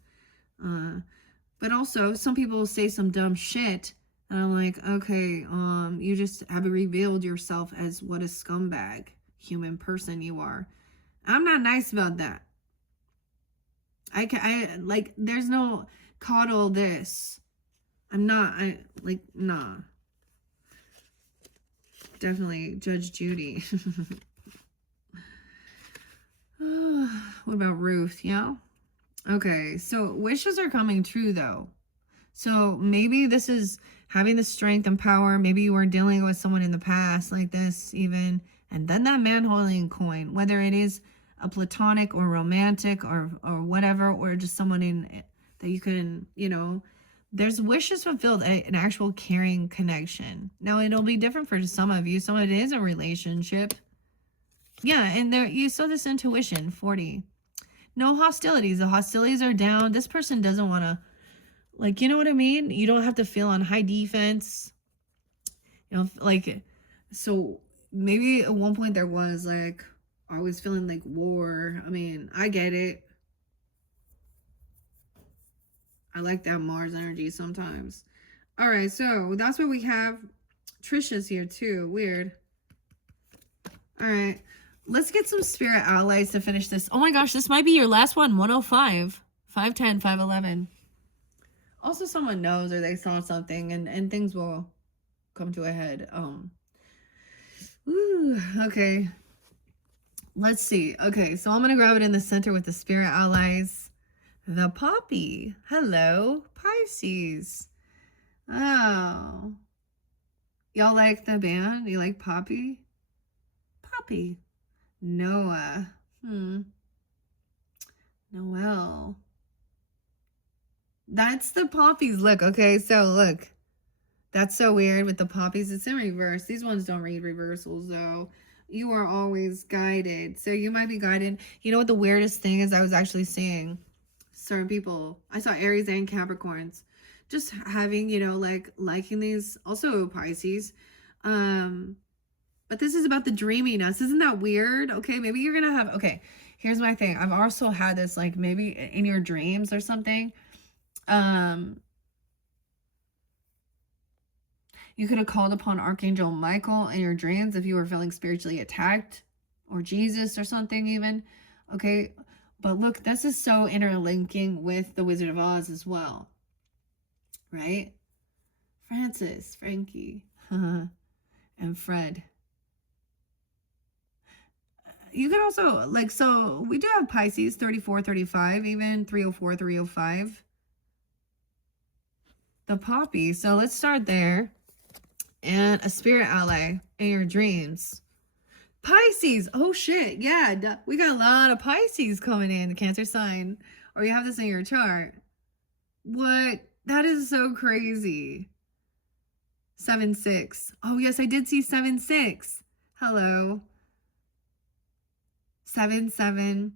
But also some people will say some dumb shit, and I'm like, okay, you just have revealed yourself as what a scumbag human person you are. I'm not nice about that. I like, there's no coddle this. Nah. Definitely Judge Judy. What about Ruth? Yeah. Okay, so wishes are coming true though. So maybe this is having the strength and power. Maybe you were dealing with someone in the past like this even. And then that man holding coin, whether it is a platonic or romantic or whatever, or just someone in that you can, you know, there's wishes fulfilled, an actual caring connection. Now it'll be different for some of you. Some of it is a relationship. Yeah, and there you saw this intuition, 40. No hostilities. The hostilities are down. This person doesn't want to, like, you know what I mean? You don't have to feel on high defense. You know, like, so maybe at one point there was like always feeling like war. I mean, I get it. I like that Mars energy sometimes. All right, so that's what we have. Trisha's here too. Weird. All right. Let's get some spirit allies to finish this. Oh my gosh, this might be your last one. 105, 510, 511. Also, someone knows or they saw something and things will come to a head. Okay. Let's see. Okay, so I'm going to grab it in the center with the spirit allies. The poppy. Hello, Pisces. Oh. Y'all like the band? You like Poppy? Poppy. Noah. Noel. That's the poppies. Look, okay, so look. That's so weird with the poppies. It's in reverse. These ones don't read reversals, though. You are always guided. So you might be guided. You know what the weirdest thing is? I was actually seeing certain people. I saw Aries and Capricorns. Just having, you know, like liking these. Also Pisces. But this is about the dreaminess. Isn't that weird? Okay, maybe you're going to have... Okay, here's my thing. I've also had this, like, maybe in your dreams or something. You could have called upon Archangel Michael in your dreams if you were feeling spiritually attacked, or Jesus or something even. Okay, but look, this is so interlinking with the Wizard of Oz as well, right? Francis, Frankie, and Fred. You could also, like, so we do have Pisces, 34, 35, even 304, 305. The poppy. So let's start there. And a spirit ally in your dreams. Pisces. Oh, shit. Yeah, we got a lot of Pisces coming in, the Cancer sign. Or you have this in your chart. What? That is so crazy. 7-6. Oh, yes, I did see 7-6. Hello. 7-7.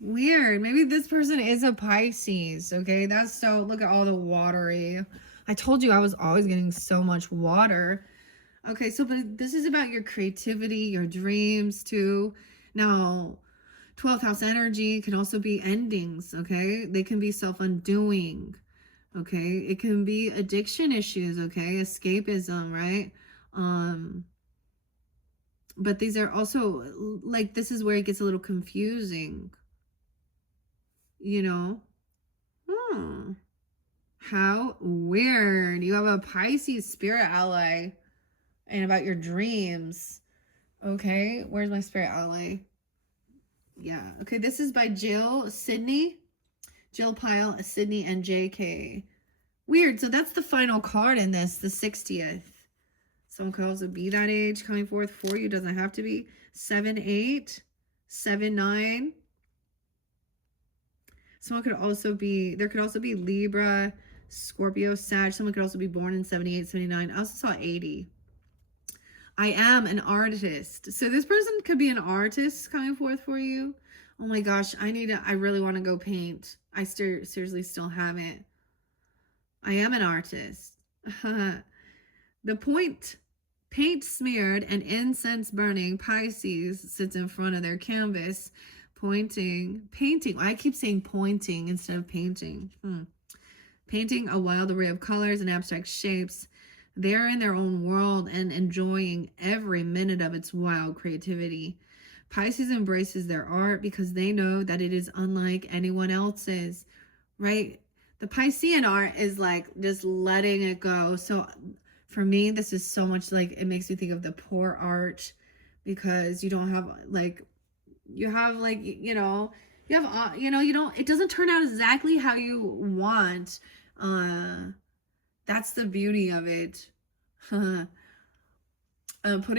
Weird. Maybe this person is a Pisces. Okay, that's so... Look at all the watery... I told you I was always getting so much water. Okay, so but this is about your creativity, your dreams too. Now, 12th house energy can also be endings, okay? They can be self-undoing, okay? It can be addiction issues, okay? Escapism, right? But these are also, like, this is where it gets a little confusing, you know? How weird. You have a Pisces spirit ally and about your dreams. Okay, where's my spirit ally? Yeah, okay, this is by Jill, Sydney, Jill Pyle, Sydney, and JK. Weird, so that's the final card in this, the 60th. Someone could also be that age coming forth for you. Doesn't have to be. 7-8, 7-9. Someone could also be, there could also be Libra, Scorpio, Sag. Someone could also be born in 78, 79. I also saw 80. I am an artist. So this person could be an artist coming forth for you. Oh my gosh, I really want to go paint. I seriously still haven't. I am an artist. The paint smeared and incense burning Pisces sits in front of their canvas, painting. I keep saying pointing instead of painting. Painting a wild array of colors and abstract shapes. They're in their own world and enjoying every minute of its wild creativity. Pisces embraces their art because they know that it is unlike anyone else's, right? The Piscean art is like just letting it go. So for me, this is so much like, it makes me think of the poor art because you don't have like, you have like, you know, you have, you know, you don't, it doesn't turn out exactly how you want. That's the beauty of it. Putting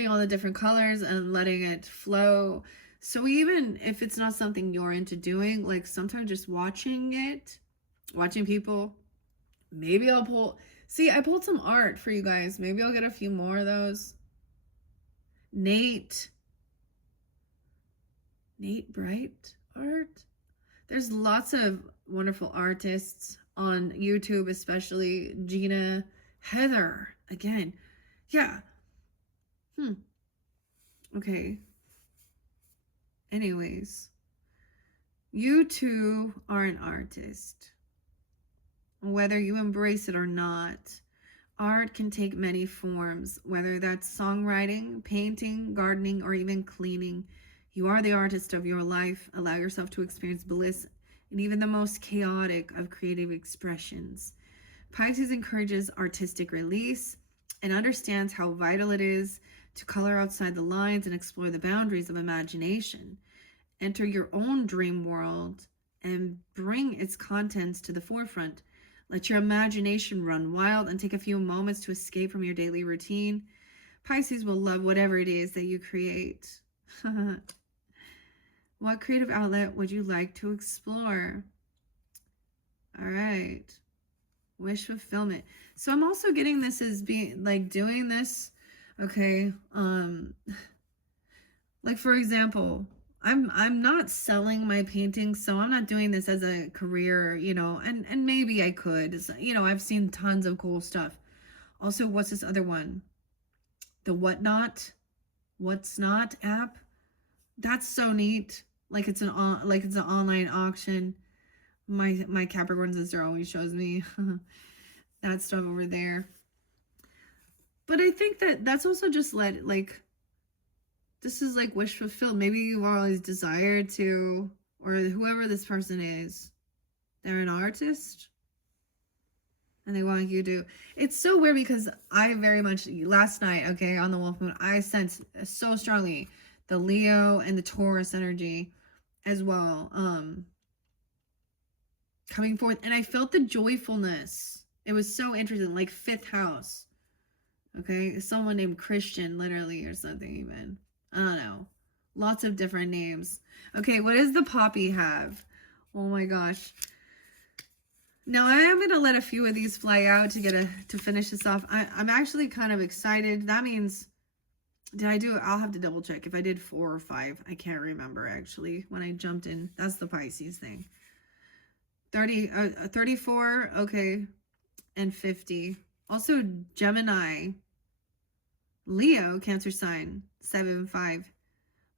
all the different colors and letting it flow. So even if it's not something you're into doing, like sometimes just watching it, watching people, maybe I'll pull, see, I pulled some art for you guys. Maybe I'll get a few more of those. Nate Bright art. There's lots of wonderful artists on YouTube, especially Gina, Heather, again. Yeah. Okay. Anyways, you too are an artist. Whether you embrace it or not, art can take many forms, whether that's songwriting, painting, gardening, or even cleaning. You are the artist of your life. Allow yourself to experience bliss in even the most chaotic of creative expressions. Pisces encourages artistic release and understands how vital it is to color outside the lines and explore the boundaries of imagination. Enter your own dream world and bring its contents to the forefront. Let your imagination run wild and take a few moments to escape from your daily routine. Pisces will love whatever it is that you create. What creative outlet would you like to explore? All right. Wish fulfillment. So I'm also getting this as being like doing this. Okay. Like for example, I'm not selling my paintings, so I'm not doing this as a career, and maybe I could. I've seen tons of cool stuff. Also, what's this other one? The What's Not app. That's so neat. Like it's an online auction. My Capricorn sister always shows me that stuff over there. But I think that's also just this is like wish fulfilled. Maybe you've always desired to, or whoever this person is, they're an artist and they want you to. It's so weird because I very much, last night, okay, on the Wolf Moon, I sensed so strongly the Leo and the Taurus energy as well coming forth, and I felt the joyfulness. It was so interesting, like 5th house. Okay, someone named Christian, literally, or something even. I don't know. Lots of different names. Okay, what does the poppy have? Oh my gosh. Now I am gonna let a few of these fly out to finish this off. I'm actually kind of excited. That means, I'll have to double check if I did 4 or 5. I can't remember actually when I jumped in. That's the Pisces thing. 34, okay, and 50. Also Gemini, Leo, Cancer sign, 7-5.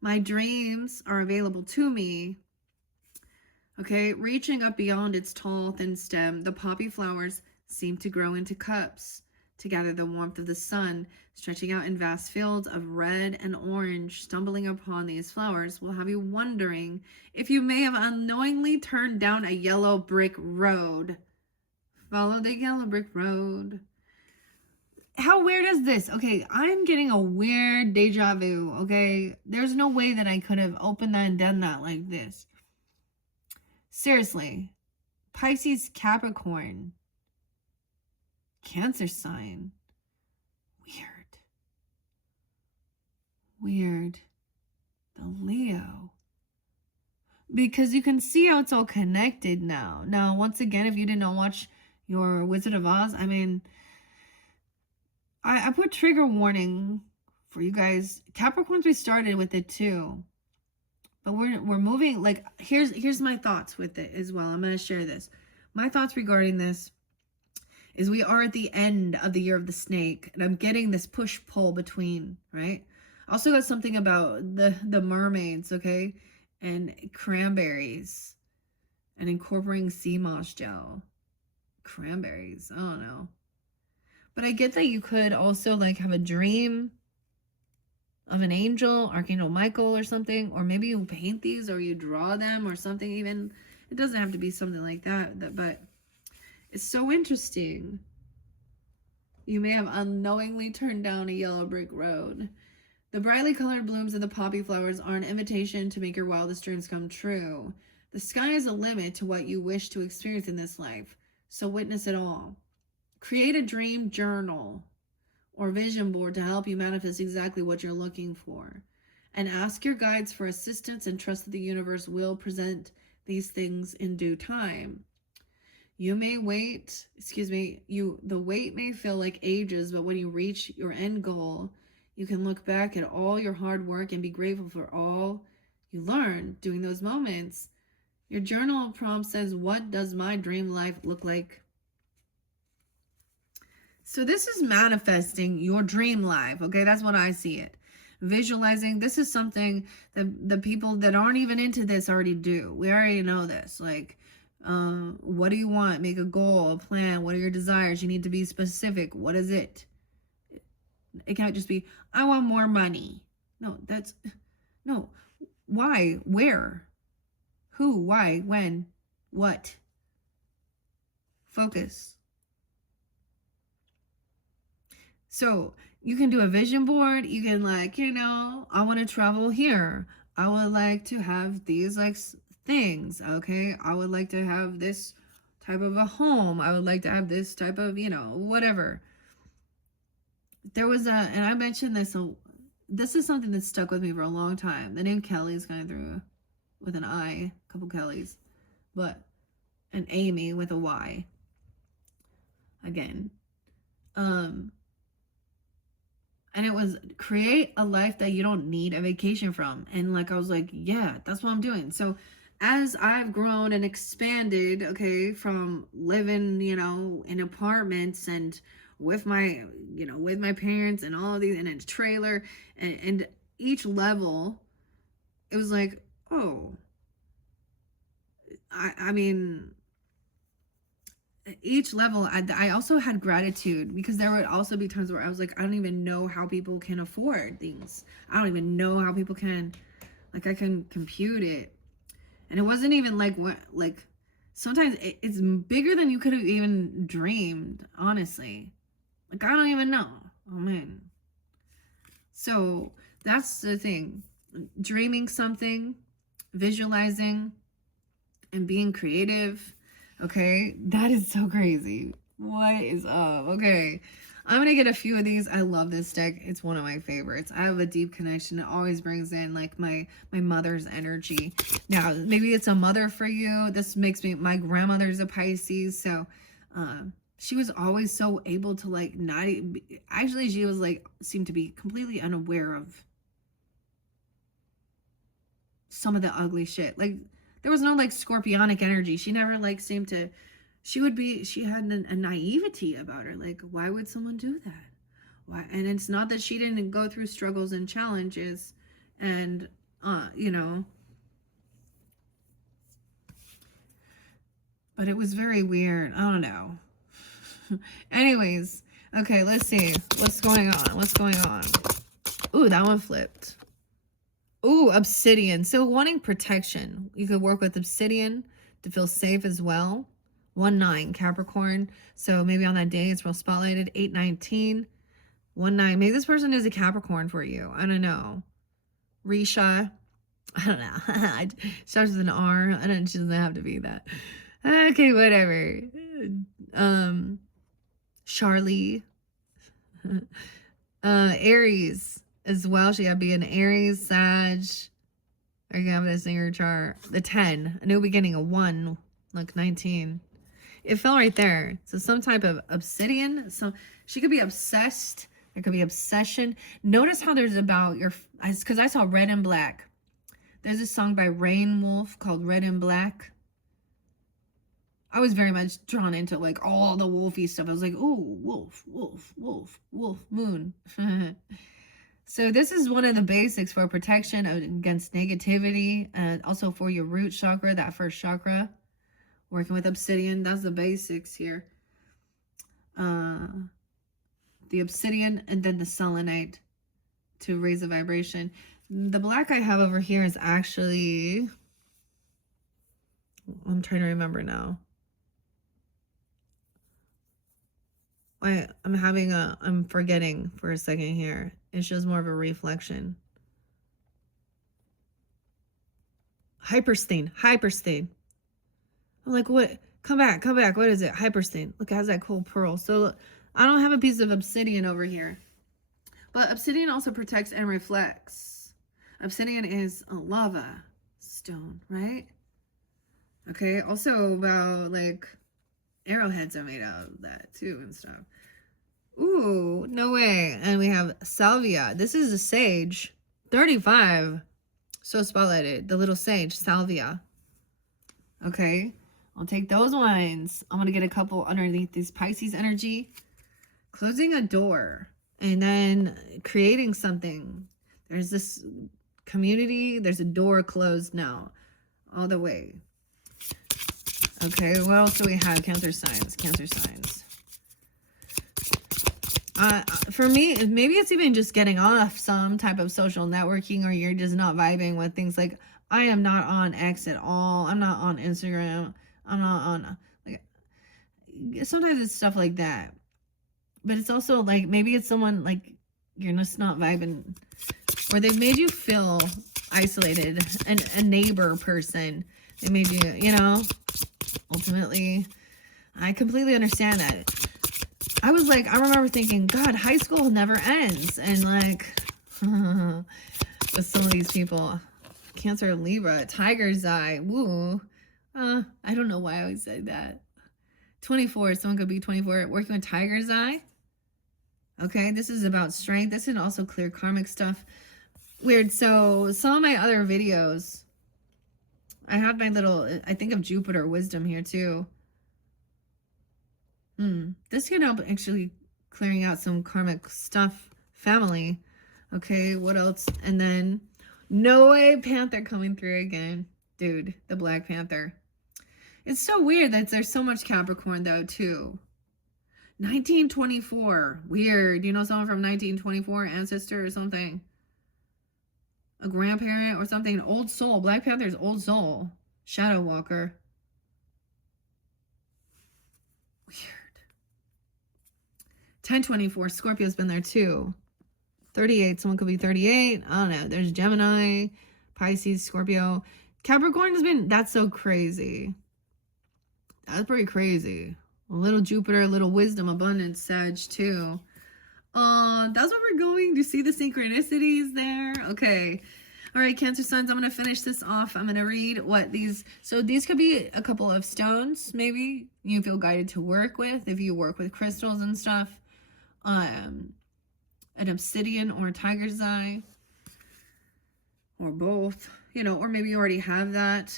My dreams are available to me. Okay, reaching up beyond its tall, thin stem, the poppy flowers seem to grow into cups to gather the warmth of the sun, stretching out in vast fields of red and orange. Stumbling upon these flowers will have you wondering if you may have unknowingly turned down a yellow brick road. Follow the yellow brick road. How weird is this? Okay, I'm getting a weird deja vu, okay? There's no way that I could have opened that and done that like this. Seriously. Pisces, Capricorn, Cancer sign. Weird. The Leo. Because you can see how it's all connected now. Now, once again, if you didn't watch your Wizard of Oz, I mean, I put trigger warning for you guys. Capricorns, we started with it too. But we're moving, like, here's my thoughts with it as well. I'm going to share this. My thoughts regarding this is we are at the end of the year of the snake, and I'm getting this push-pull between, right? I also got something about the mermaids, okay? And cranberries and incorporating sea moss gel. Cranberries, I don't know. But I get that you could also like have a dream of an angel, Archangel Michael or something, or maybe you paint these or you draw them or something even. It doesn't have to be something like that, but it's so interesting. You may have unknowingly turned down a yellow brick road. The brightly colored blooms of the poppy flowers are an invitation to make your wildest dreams come true. The sky is a limit to what you wish to experience in this life, so witness it all. Create a dream journal or vision board to help you manifest exactly what you're looking for. And ask your guides for assistance and trust that the universe will present these things in due time. You may wait, the wait may feel like ages, but when you reach your end goal, you can look back at all your hard work and be grateful for all you learned during those moments. Your journal prompt says, what does my dream life look like? So this is manifesting your dream life, okay? That's what I see it. Visualizing, this is something that the people that aren't even into this already do. We already know this. Like, what do you want? Make a goal, a plan. What are your desires? You need to be specific. What is it? It can't just be, I want more money. No, no. Why? Where? Who? Why? When? What? Focus. So you can do a vision board. You can, like, I want to travel here. I would like to have these, like, things. Okay. I would like to have this type of a home. I would like to have this type of, whatever. There was and I mentioned this, this is something that stuck with me for a long time. The name Kelly's kind of through with an I, a couple Kellys, but an Amy with a Y. Again. And it was create a life that you don't need a vacation from. And like, I was like, yeah, that's what I'm doing. So as I've grown and expanded, okay, from living, in apartments and with my, with my parents and all of these, in a trailer, and each level, it was like, oh, I mean, each level, I also had gratitude, because there would also be times where I was like, I don't even know how people can afford things. I don't even know how people can, like, I can compute it. And it wasn't even like, what, like, sometimes it's bigger than you could have even dreamed, honestly. Like, I don't even know. Oh, man. So that's the thing. Dreaming something, visualizing, and being creative. Okay, that is so crazy. What is up? Okay, I'm gonna get a few of these. I love this deck. It's one of my favorites. I have a deep connection. It always brings in, like, my mother's energy. Now, maybe it's a mother for you. This makes me, my grandmother's a Pisces, so she was always so able to, like, not actually, she was like, seemed to be completely unaware of some of the ugly shit. Like, there was no, like, scorpionic energy. She never, like, seemed to, she had a naivety about her. Like, why would someone do that? Why? And it's not that she didn't go through struggles and challenges and, but it was very weird. I don't know. Anyways, okay, let's see. What's going on? Ooh, that one flipped. Ooh, obsidian. So wanting protection. You could work with obsidian to feel safe as well. 1-9, Capricorn. So maybe on that day it's real spotlighted. 8-19. 1-9. Maybe this person is a Capricorn for you. I don't know. Risha. I don't know. It starts with an R. She doesn't have to be that. Okay, whatever. Charlie. Aries as well. She gotta be an Aries, Sag. Are you gonna have this in your chart? The 10, a new beginning, a 1, like 19. It fell right there. So some type of obsidian. So she could be obsessed. There could be obsession. Notice how there's about your, because I saw Red and Black. There's a song by Rain Wolf called Red and Black. I was very much drawn into, like, all the wolfy stuff. I was like, oh, wolf, wolf, wolf, wolf, moon. So this is one of the basics for protection against negativity, and also for your root chakra, that first chakra. Working with obsidian, that's the basics here. The obsidian and then the selenite to raise the vibration. The black I have over here is actually, I'm trying to remember now. I'm forgetting for a second here. It shows more of a reflection. Hyperstain. I'm like, what? Come back. What is it? Hyperstain. Look, it has that cool pearl. So I don't have a piece of obsidian over here. But obsidian also protects and reflects. Obsidian is a lava stone, right? Okay, also about, like, arrowheads are made out of that too and stuff. Ooh, no way. And we have salvia. This is a sage. 35. So spotlighted. The little sage, salvia. Okay, I'll take those ones. I'm going to get a couple underneath this Pisces energy. Closing a door. And then creating something. There's this community. There's a door closed now. All the way. Okay, what else do we have? Cancer signs. Cancer signs. For me, maybe it's even just getting off some type of social networking, or you're just not vibing with things like, I am not on X at all. I'm not on Instagram. I'm not on, like, sometimes it's stuff like that. But it's also like, maybe it's someone like you're just not vibing, or they've made you feel isolated, and a neighbor person. They made you, you know, ultimately, I completely understand that. I was like, I remember thinking, God, high school never ends. And like, with some of these people, Cancer, Libra, Tiger's Eye, woo. I don't know why I always said that. 24, someone could be 24, working with Tiger's Eye. Okay, this is about strength. This is also clear karmic stuff. Weird. So some of my other videos, I have my little, I think of Jupiter wisdom here too. This can help actually clearing out some karmic stuff. Family. Okay, what else? And then Noah Panther coming through again. Dude, the Black Panther. It's so weird that there's so much Capricorn though too. 1924. Weird. You know someone from 1924? Ancestor or something? A grandparent or something? An old soul. Black Panther's old soul. Shadow Walker. Weird. 1024. Scorpio's been there too. 38. Someone could be 38. I don't know. There's Gemini, Pisces, Scorpio. Capricorn has been, that's so crazy. That's pretty crazy. A little Jupiter, a little wisdom, abundance, Sag too. That's what we're going to see, the synchronicities there. Okay. All right, Cancer signs, I'm going to finish this off. I'm going to read what these, so these could be a couple of stones, maybe you feel guided to work with, if you work with crystals and stuff. An obsidian or a tiger's eye, or both, you know, or maybe you already have that.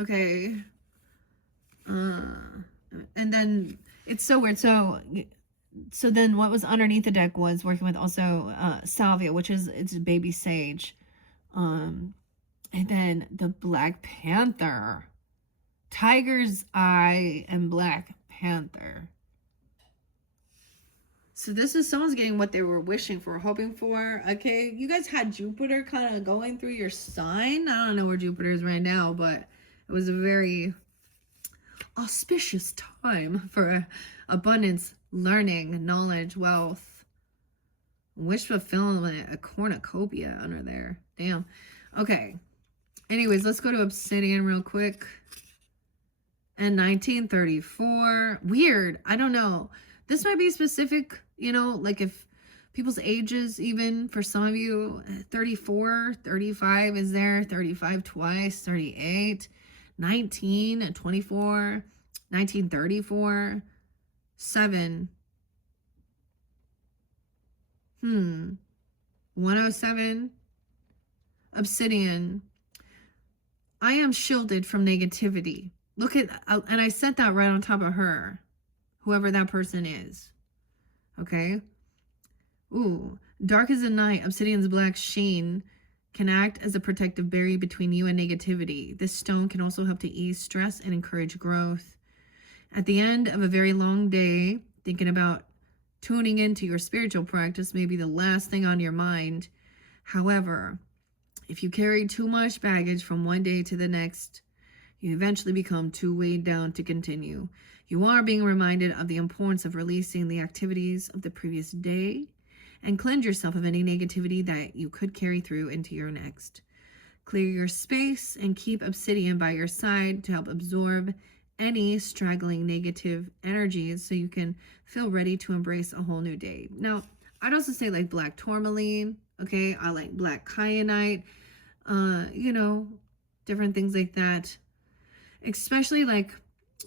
Okay. And then it's so weird. So then what was underneath the deck was working with also salvia, which is, it's baby sage. And then the Black Panther, Tiger's Eye, and Black Panther. So this is someone's getting what they were wishing for, hoping for. Okay, you guys had Jupiter kind of going through your sign. I don't know where Jupiter is right now, but it was a very auspicious time for abundance, learning, knowledge, wealth, wish fulfillment, a cornucopia under there. Damn. Okay. Anyways, let's go to obsidian real quick. And 1934. Weird. I don't know. This might be specific, you know, like if people's ages, even for some of you, 34, 35 is there, 35 twice, 38, 19, 24, 1934, 7. 107. Obsidian. I am shielded from negativity. Look at, and I set that right on top of her, whoever that person is. Okay. Ooh, dark as the night, obsidian's black sheen can act as a protective barrier between you and negativity. This stone can also help to ease stress and encourage growth. At the end of a very long day, thinking about tuning into your spiritual practice may be the last thing on your mind. However, if you carry too much baggage from one day to the next, you eventually become too weighed down to continue. You are being reminded of the importance of releasing the activities of the previous day and cleanse yourself of any negativity that you could carry through into your next. Clear your space and keep obsidian by your side to help absorb any straggling negative energies so you can feel ready to embrace a whole new day. Now, I'd also say like black tourmaline, okay? I like black kyanite, you know, different things like that. Especially like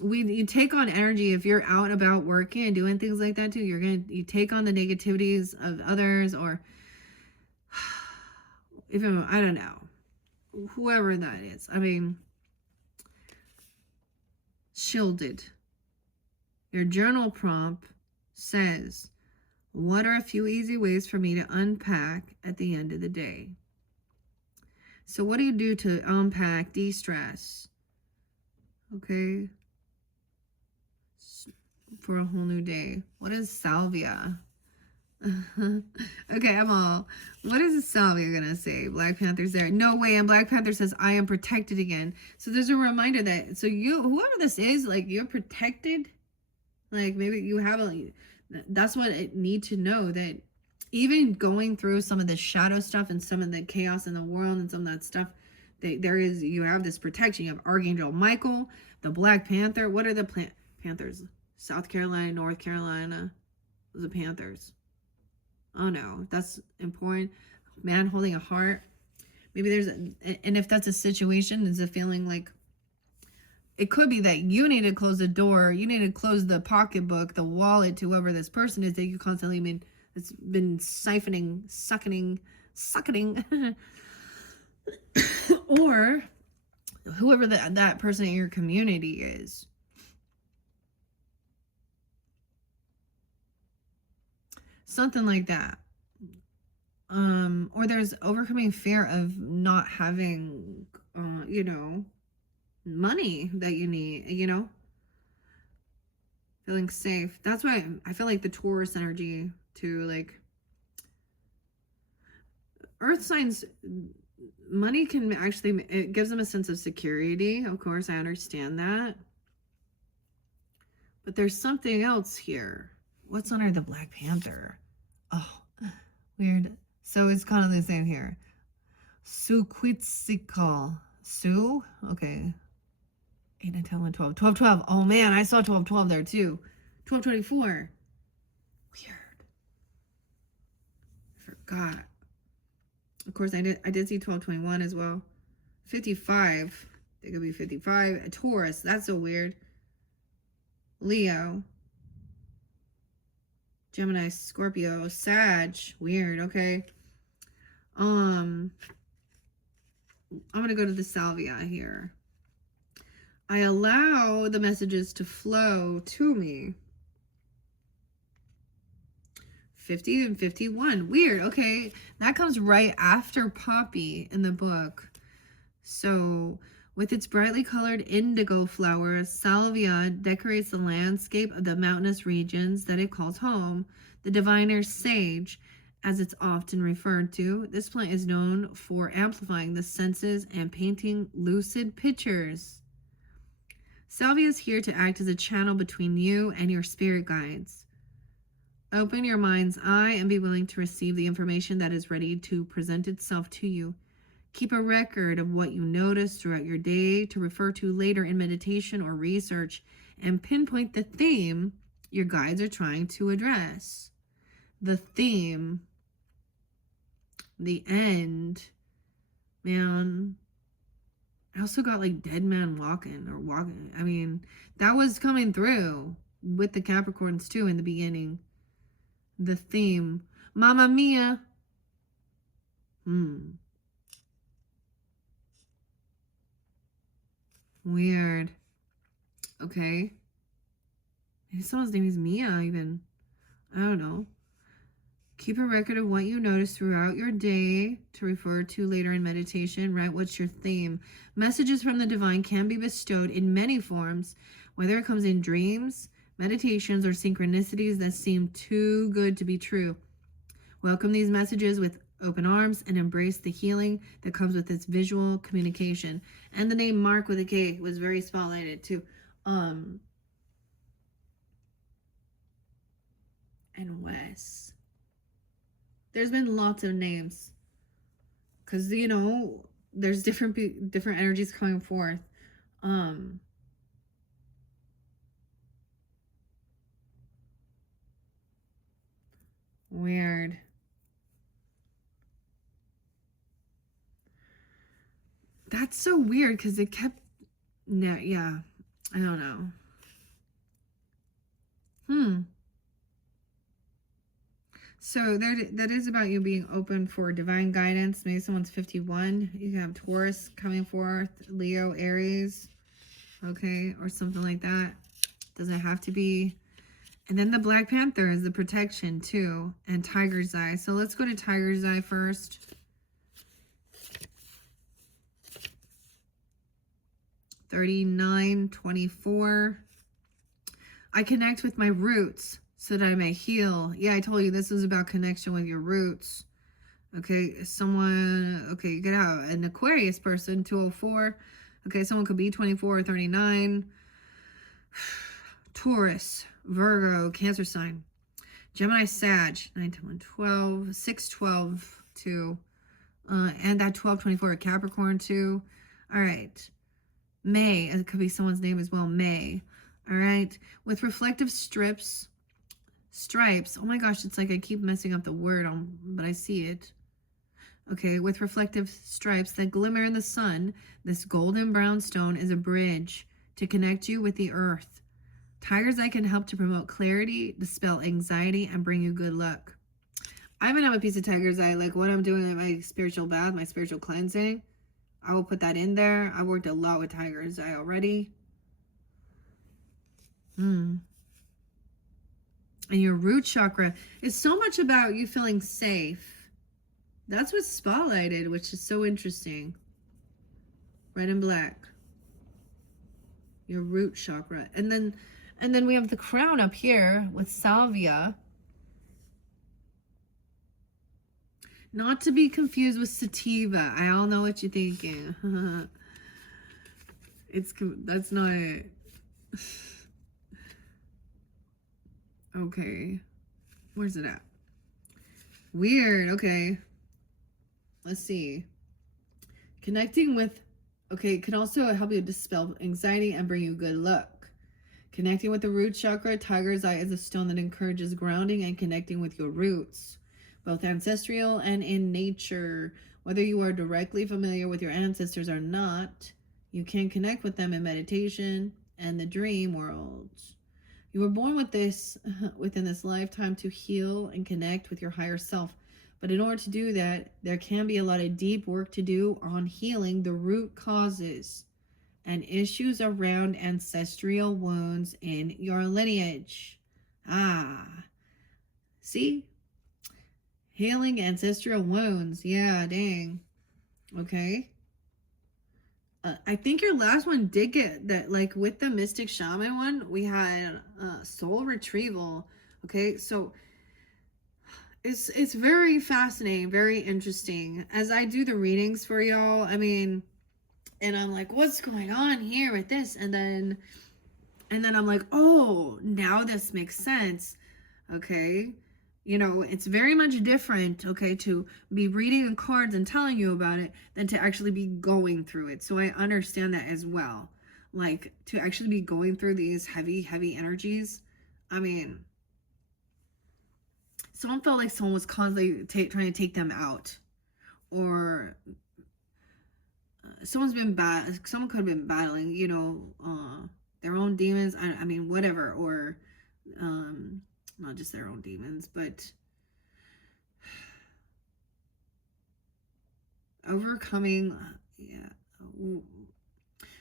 you take on energy if you're out and about working and doing things like that too. You take on the negativities of others, or even, I don't know, whoever that is. I mean, shielded. Your journal prompt says, What are a few easy ways for me to unpack at the end of the day? So what do you do to unpack, de-stress? Okay. For a whole new day. What is salvia? Okay, I'm all. What is salvia gonna say? Black Panther's there. No way. And Black Panther says, I am protected again. So there's a reminder that, so you, whoever this is, like, you're protected. Like, maybe you have a, that's what I need to know, that even going through some of the shadow stuff and some of the chaos in the world and some of that stuff, there is, you have this protection. You have Archangel Michael, the Black Panther. What are the Panthers? South Carolina, North Carolina. The Panthers. Oh no, that's important. Man holding a heart. Maybe there's, and if that's a situation, it's a feeling like, it could be that you need to close the door, you need to close the pocketbook, the wallet to whoever this person is that you constantly been, it's been siphoning, sucking, or whoever that person in your community is. Something like that. Or there's overcoming fear of not having, you know, money that you need, you know, feeling safe. That's why I feel like the Taurus energy too, like earth signs, money can actually, it gives them a sense of security. Of course, I understand that. But there's something else here. What's under the Black Panther? Oh, weird. So it's kind of the same here. Suquitsikal. Sue? Okay. 8, 9, 10, 11, 12. 12, 12. Oh man, I saw 12, 12 there too. 12, 24. Weird. I forgot. Of course, I did see 12, 21 as well. 55. It could be 55. A Taurus. That's so weird. Leo. Gemini, Scorpio, Sag. Weird. Okay. I'm going to go to the salvia here. I allow the messages to flow to me. 50 and 51. Weird. Okay. That comes right after Poppy in the book. So, with its brightly colored indigo flowers, salvia decorates the landscape of the mountainous regions that it calls home. The diviner sage, as it's often referred to, this plant is known for amplifying the senses and painting lucid pictures. Salvia is here to act as a channel between you and your spirit guides. Open your mind's eye and be willing to receive the information that is ready to present itself to you. Keep a record of what you notice throughout your day to refer to later in meditation or research, and pinpoint the theme your guides are trying to address. The theme, the end, man. I also got like dead man walking. I mean, that was coming through with the Capricorns too in the beginning. The theme, Mamma Mia. Weird. Okay. Maybe someone's name is Mia even. I don't know. Keep a record of what you notice throughout your day to refer to later in meditation. Write what's your theme. Messages from the divine can be bestowed in many forms, whether it comes in dreams, meditations, or synchronicities that seem too good to be true. Welcome these messages with open arms and embrace the healing that comes with its visual communication. And the name Mark with a K was very spotlighted too. And Wes. There's been lots of names because, you know, there's different energies coming forth. Weird. That's so weird because it kept, yeah, I don't know. So that is about you being open for divine guidance. Maybe someone's 51. You can have Taurus coming forth, Leo, Aries, okay, or something like that. Doesn't have to be And then the Black Panther is the protection too, and Tiger's Eye. So let's go to Tiger's Eye first. $39.24. I connect with my roots so that I may heal. Yeah, I told you this is about connection with your roots. Okay, someone, okay, you could have an Aquarius person, 204. Okay, someone could be 24 or 39. Taurus, Virgo, Cancer sign. Gemini, Sag, 9, 10, 12, 6, 12, 2. And that 12, 24, Capricorn, 2. All right. May, it could be someone's name as well, May. All right. With reflective stripes, stripes. Oh my gosh, it's like I keep messing up the word, but I see it. Okay, with reflective stripes that glimmer in the sun, this golden brown stone is a bridge to connect you with the earth. Tiger's Eye can help to promote clarity, dispel anxiety, and bring you good luck. I even have a piece of Tiger's Eye, like what I'm doing in my spiritual bath, my spiritual cleansing. I will put that in there. I worked a lot with Tiger's Eye already. And your root chakra is so much about you feeling safe. That's what's spotlighted, which is so interesting. Red and black. Your root chakra. And then we have the crown up here with salvia. Not to be confused with sativa. I all know what you're thinking. That's not it. Okay. Where's it at? Weird. Okay. Let's see. Connecting with, okay, it can also help you dispel anxiety and bring you good luck. Connecting with the root chakra, Tiger's Eye is a stone that encourages grounding and connecting with your roots, both ancestral and in nature. Whether you are directly familiar with your ancestors or not, you can connect with them in meditation and the dream world. You were born with this within this lifetime to heal and connect with your higher self. But in order to do that, there can be a lot of deep work to do on healing the root causes and issues around ancestral wounds in your lineage. See? Healing ancestral wounds. Yeah, dang. Okay. I think your last one did get that, like with the Mystic Shaman one, we had soul retrieval. Okay, so it's very fascinating, very interesting. As I do the readings for y'all, I mean, and I'm like, what's going on here with this? And then I'm like, oh, now this makes sense. Okay. You know, it's very much different, okay, to be reading the cards and telling you about it than to actually be going through it. So I understand that as well. Like, to actually be going through these heavy, heavy energies. I mean, someone felt like someone was constantly trying to take them out. Or someone could have been battling, you know, their own demons. I mean, whatever. Or, not just their own demons, but overcoming. Yeah.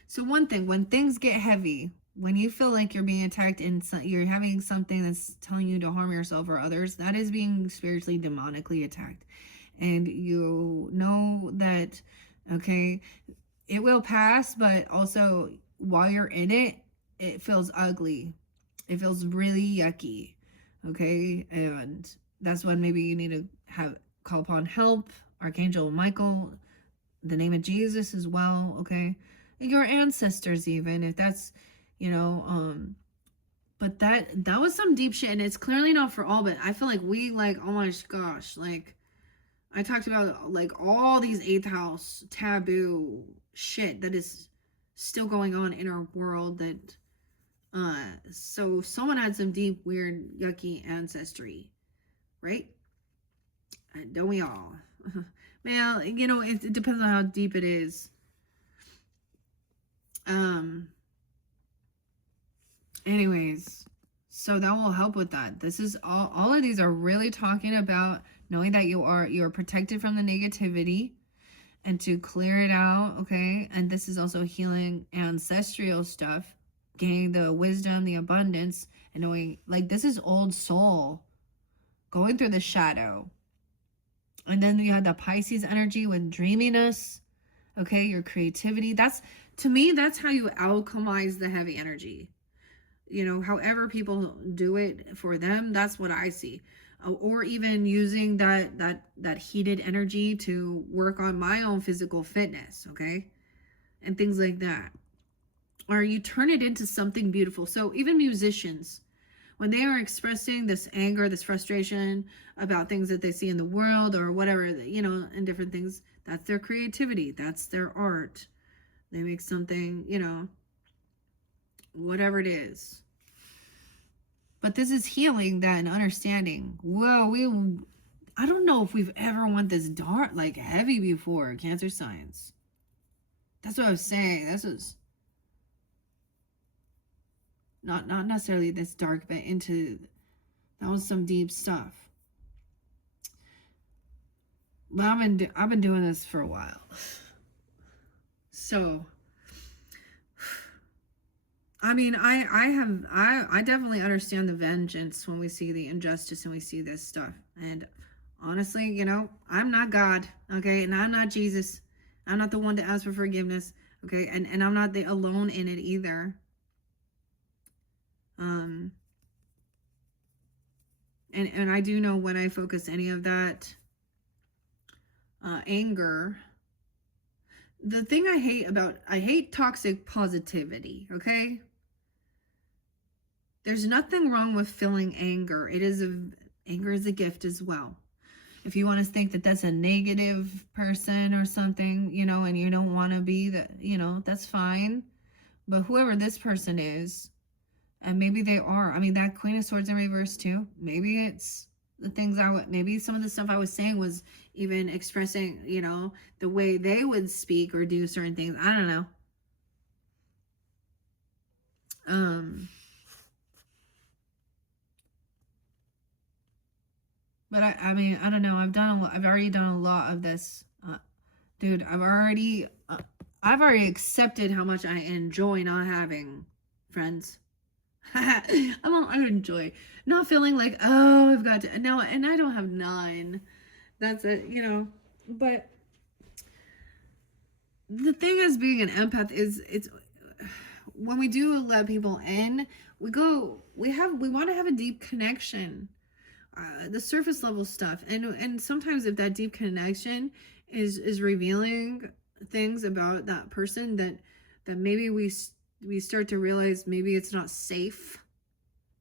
So one thing, when things get heavy, when you feel like you're being attacked and you're having something that's telling you to harm yourself or others, that is being spiritually, demonically attacked. And you know that, okay, it will pass, but also while you're in it, it feels ugly. It feels really yucky. Okay, and that's when maybe you need to call upon help, Archangel Michael, the name of Jesus as well. Okay, and your ancestors, even if that's, you know, but that was some deep shit, and it's clearly not for all. But I feel like we, like, oh my gosh, like I talked about, like, all these 8th house taboo shit that is still going on in our world. That so someone had some deep, weird, yucky ancestry, right? Don't we all? Well, you know, it depends on how deep it is. Anyways, so that will help with that. This is all of these are really talking about knowing that you're protected from the negativity and to clear it out, okay? And this is also healing ancestral stuff. gaining the wisdom, the abundance, and knowing, like, this is old soul going through the shadow. And then you had the Pisces energy with dreaminess, okay, your creativity. That's, to me, that's how you alchemize the heavy energy. You know, however people do it for them, that's what I see. Or even using that heated energy to work on my own physical fitness, okay? And things like that. Or you turn it into something beautiful. So even musicians, when they are expressing this anger, this frustration about things that they see in the world or whatever, you know, and different things, that's their creativity. That's their art. They make something, you know, whatever it is. But this is healing that and understanding. Whoa, I don't know if we've ever went this dark, like heavy before, Cancer signs. That's what I was saying. This is not necessarily this dark, but that was some deep stuff. But I've been doing this for a while. So, I mean, I definitely understand the vengeance when we see the injustice and we see this stuff. And honestly, you know, I'm not God, okay? And I'm not Jesus. I'm not the one to ask for forgiveness, okay? And I'm not the alone in it either. And I do know when I focus any of that anger. The thing I hate toxic positivity, okay? There's nothing wrong with feeling anger. Anger is a gift as well. If you want to think that that's a negative person or something, you know, and you don't want to be that, you know, that's fine. But whoever this person is, and maybe they are, I mean, that Queen of Swords in reverse too. Maybe it's the things maybe some of the stuff I was saying was even expressing, you know, the way they would speak or do certain things. I don't know. But I mean, I don't know. I've already done a lot of this. Dude, I've already accepted how much I enjoy not having friends. I enjoy not feeling like, oh, I've got to, no, and I don't have none. That's it, you know. But the thing is, being an empath is, it's when we do let people in, we want to have a deep connection. The surface level stuff, and sometimes if that deep connection is revealing things about that person that maybe we start to realize maybe it's not safe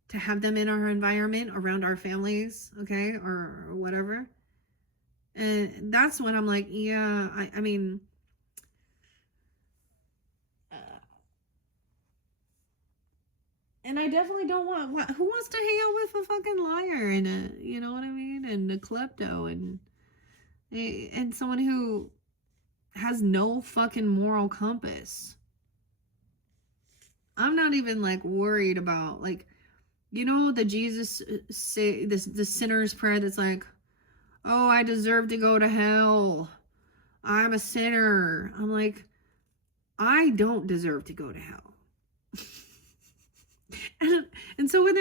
to have them in our environment around our families, okay, or whatever. And that's when I'm like, yeah, I mean, and I definitely don't want, who wants to hang out with a fucking liar and a, you know what I mean, and a klepto and someone who has no fucking moral compass. I'm not even like worried about, like, you know, the Jesus say this, the sinner's prayer that's like, oh, I deserve to go to hell. I'm a sinner. I'm like, I don't deserve to go to hell. And so when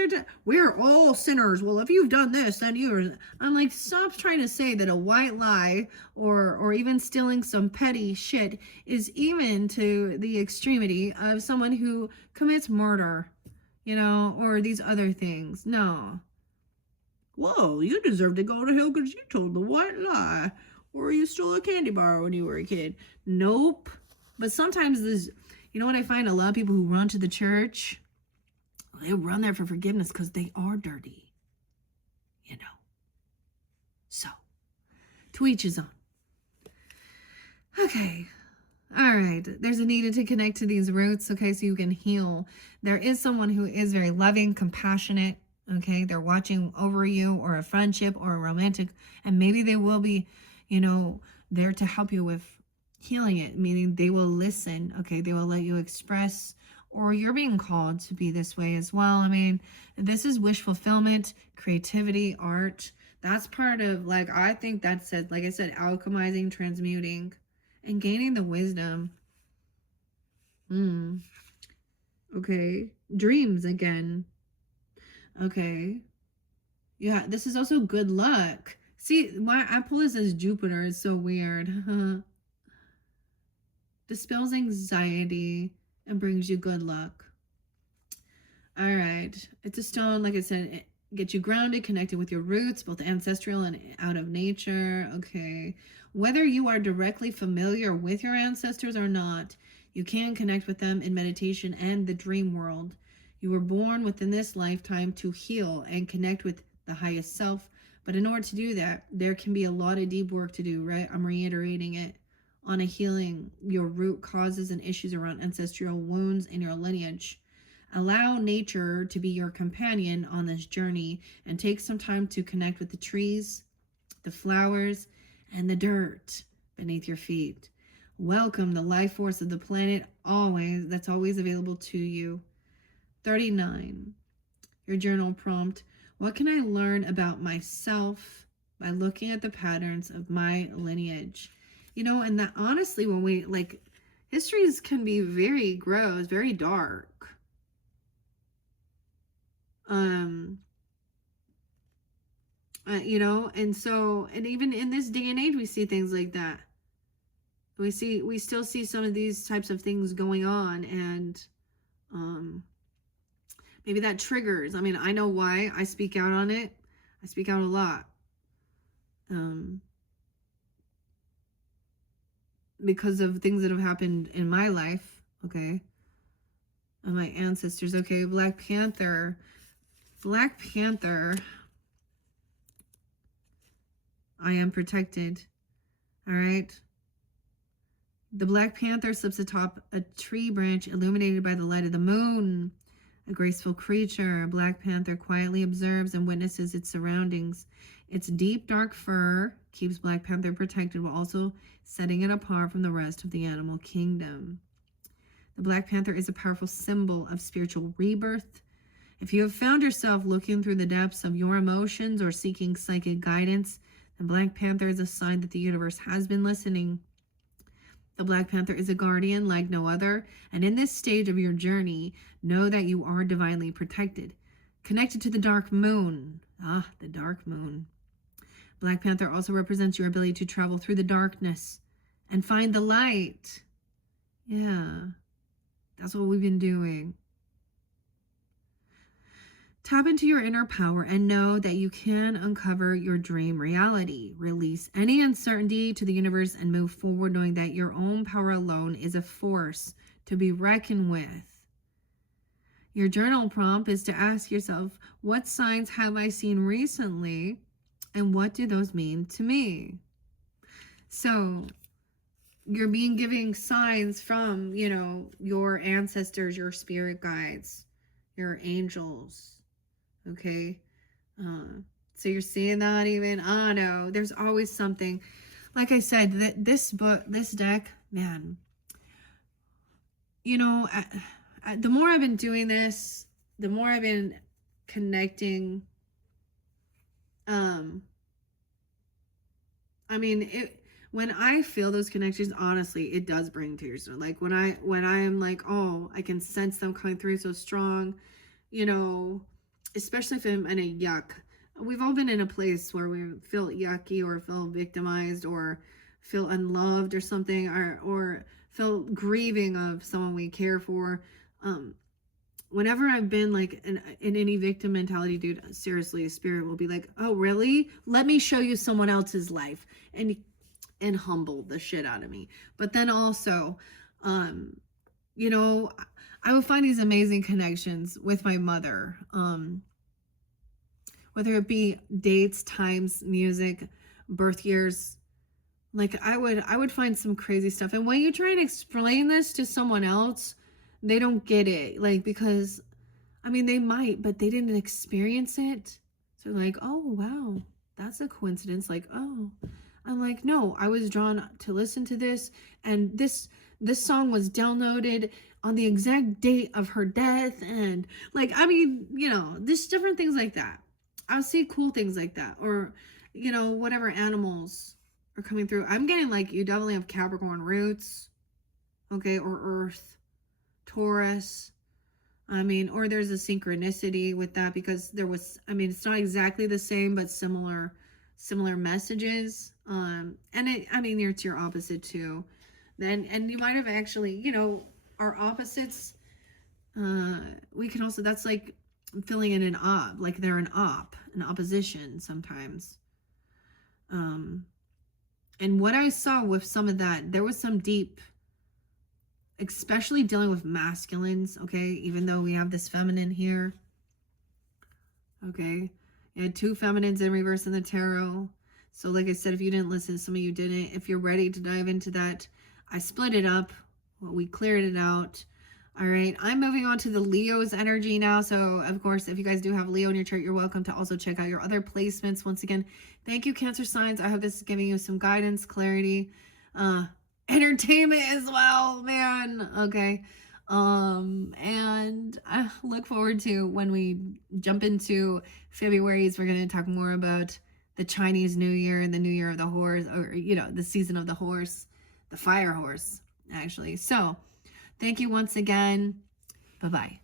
we're all sinners. Well, if you've done this, then you're. I'm like, stop trying to say that a white lie or even stealing some petty shit is even to the extremity of someone who commits murder, you know, or these other things. No. Whoa, you deserve to go to hell because you told the white lie, or you stole a candy bar when you were a kid. Nope. But sometimes this, you know what I find? A lot of people who run to the church, they run there for forgiveness because they are dirty, you know. So, to each his own. Okay. All right. There's a need to connect to these roots, okay, so you can heal. There is someone who is very loving, compassionate, okay? They're watching over you, or a friendship or a romantic, and maybe they will be, you know, there to help you with healing it, meaning they will listen, okay? They will let you express, or you're being called to be this way as well. I mean, this is wish fulfillment, creativity, art. That's part of, like, I think that's it. Like I said, alchemizing, transmuting, and gaining the wisdom. Okay. Dreams again. Okay. Yeah, this is also good luck. See, why I pull this as Jupiter is so weird. Dispels anxiety and brings you good luck. All right. It's a stone, like I said, it gets you grounded, connected with your roots, both ancestral and out of nature. Okay. Whether you are directly familiar with your ancestors or not, you can connect with them in meditation and the dream world. You were born within this lifetime to heal and connect with the highest self. But in order to do that, there can be a lot of deep work to do, right? I'm reiterating it on a healing your root causes and issues around ancestral wounds in your lineage. Allow nature to be your companion on this journey and take some time to connect with the trees, the flowers, and the dirt beneath your feet. Welcome the life force of the planet that's always available to you. 39. Your journal prompt. What can I learn about myself by looking at the patterns of my lineage? And that honestly, when we histories can be very gross, very dark. And even in this day and age, we see things like that. We still see some of these types of things going on, and maybe that triggers. I mean, I know why I speak out on it. I speak out a lot. Because of things that have happened in my life, okay? And my ancestors, okay? Black Panther. I am protected. All right. The Black Panther slips atop a tree branch illuminated by the light of the moon. A graceful creature, a Black Panther quietly observes and witnesses its surroundings. Its deep dark fur keeps Black Panther protected while also setting it apart from the rest of the animal kingdom. The Black Panther is a powerful symbol of spiritual rebirth. If you have found yourself looking through the depths of your emotions or seeking psychic guidance, the Black Panther is a sign that the universe has been listening. The Black Panther is a guardian like no other, and in this stage of your journey, know that you are divinely protected. Connected to the dark moon. The dark moon. Black Panther also represents your ability to travel through the darkness and find the light. Yeah, that's what we've been doing. Tap into your inner power and know that you can uncover your dream reality. Release any uncertainty to the universe and move forward knowing that your own power alone is a force to be reckoned with. Your journal prompt is to ask yourself, what signs have I seen recently and what do those mean to me? So you're being given signs from, your ancestors, your spirit guides, your angels. Okay. So you're seeing that even, no, there's always something. Like I said, this deck, man, the more I've been doing this, the more I've been connecting. When I feel those connections, honestly, it does bring tears. Like when I'm like, oh, I can sense them coming through so strong, especially if I'm in a yuck. We've all been in a place where we feel yucky or feel victimized or feel unloved or something, or feel grieving of someone we care for. Whenever I've been like in any victim mentality, dude, seriously, spirit will be like, oh, really? Let me show you someone else's life. And humble the shit out of me. But then also, I would find these amazing connections with my mother. Whether it be dates, times, music, birth years. Like I would find some crazy stuff. And when you try and explain this to someone else, they don't get it. Like, because, they might, but they didn't experience it. So like, oh, wow, that's a coincidence. Like, oh, I'm like, no, I was drawn to listen to this. And this song was downloaded on the exact date of her death. And like, there's different things like that. I'll see cool things like that. Or, whatever animals are coming through. I'm getting like, you definitely have Capricorn roots. Okay. Or Earth, Taurus. I mean, or there's a synchronicity with that, because there was, I mean, it's not exactly the same, but similar messages. And it, I mean, it's your opposite too. Then, and you might have actually, you know, our opposites, we can also, that's like filling in an like they're an opposition sometimes. And what I saw with some of that, there was some deep, especially dealing with masculines, okay? Even though we have this feminine here, okay? You had 2 feminines in reverse in the tarot. So like I said, if you didn't listen, some of you didn't. If you're ready to dive into that, I split it up. Well, we cleared it out. All right, I'm moving on to the Leo's energy now. So, of course, if you guys do have Leo in your chart, you're welcome to also check out your other placements. Once again, thank you, Cancer signs. I hope this is giving you some guidance, clarity, entertainment as well, man. Okay. And I look forward to when we jump into February's, we're going to talk more about the Chinese New Year and the New Year of the Horse, or, you know, the season of the horse, the fire horse, actually. So, thank you once again. Bye-bye.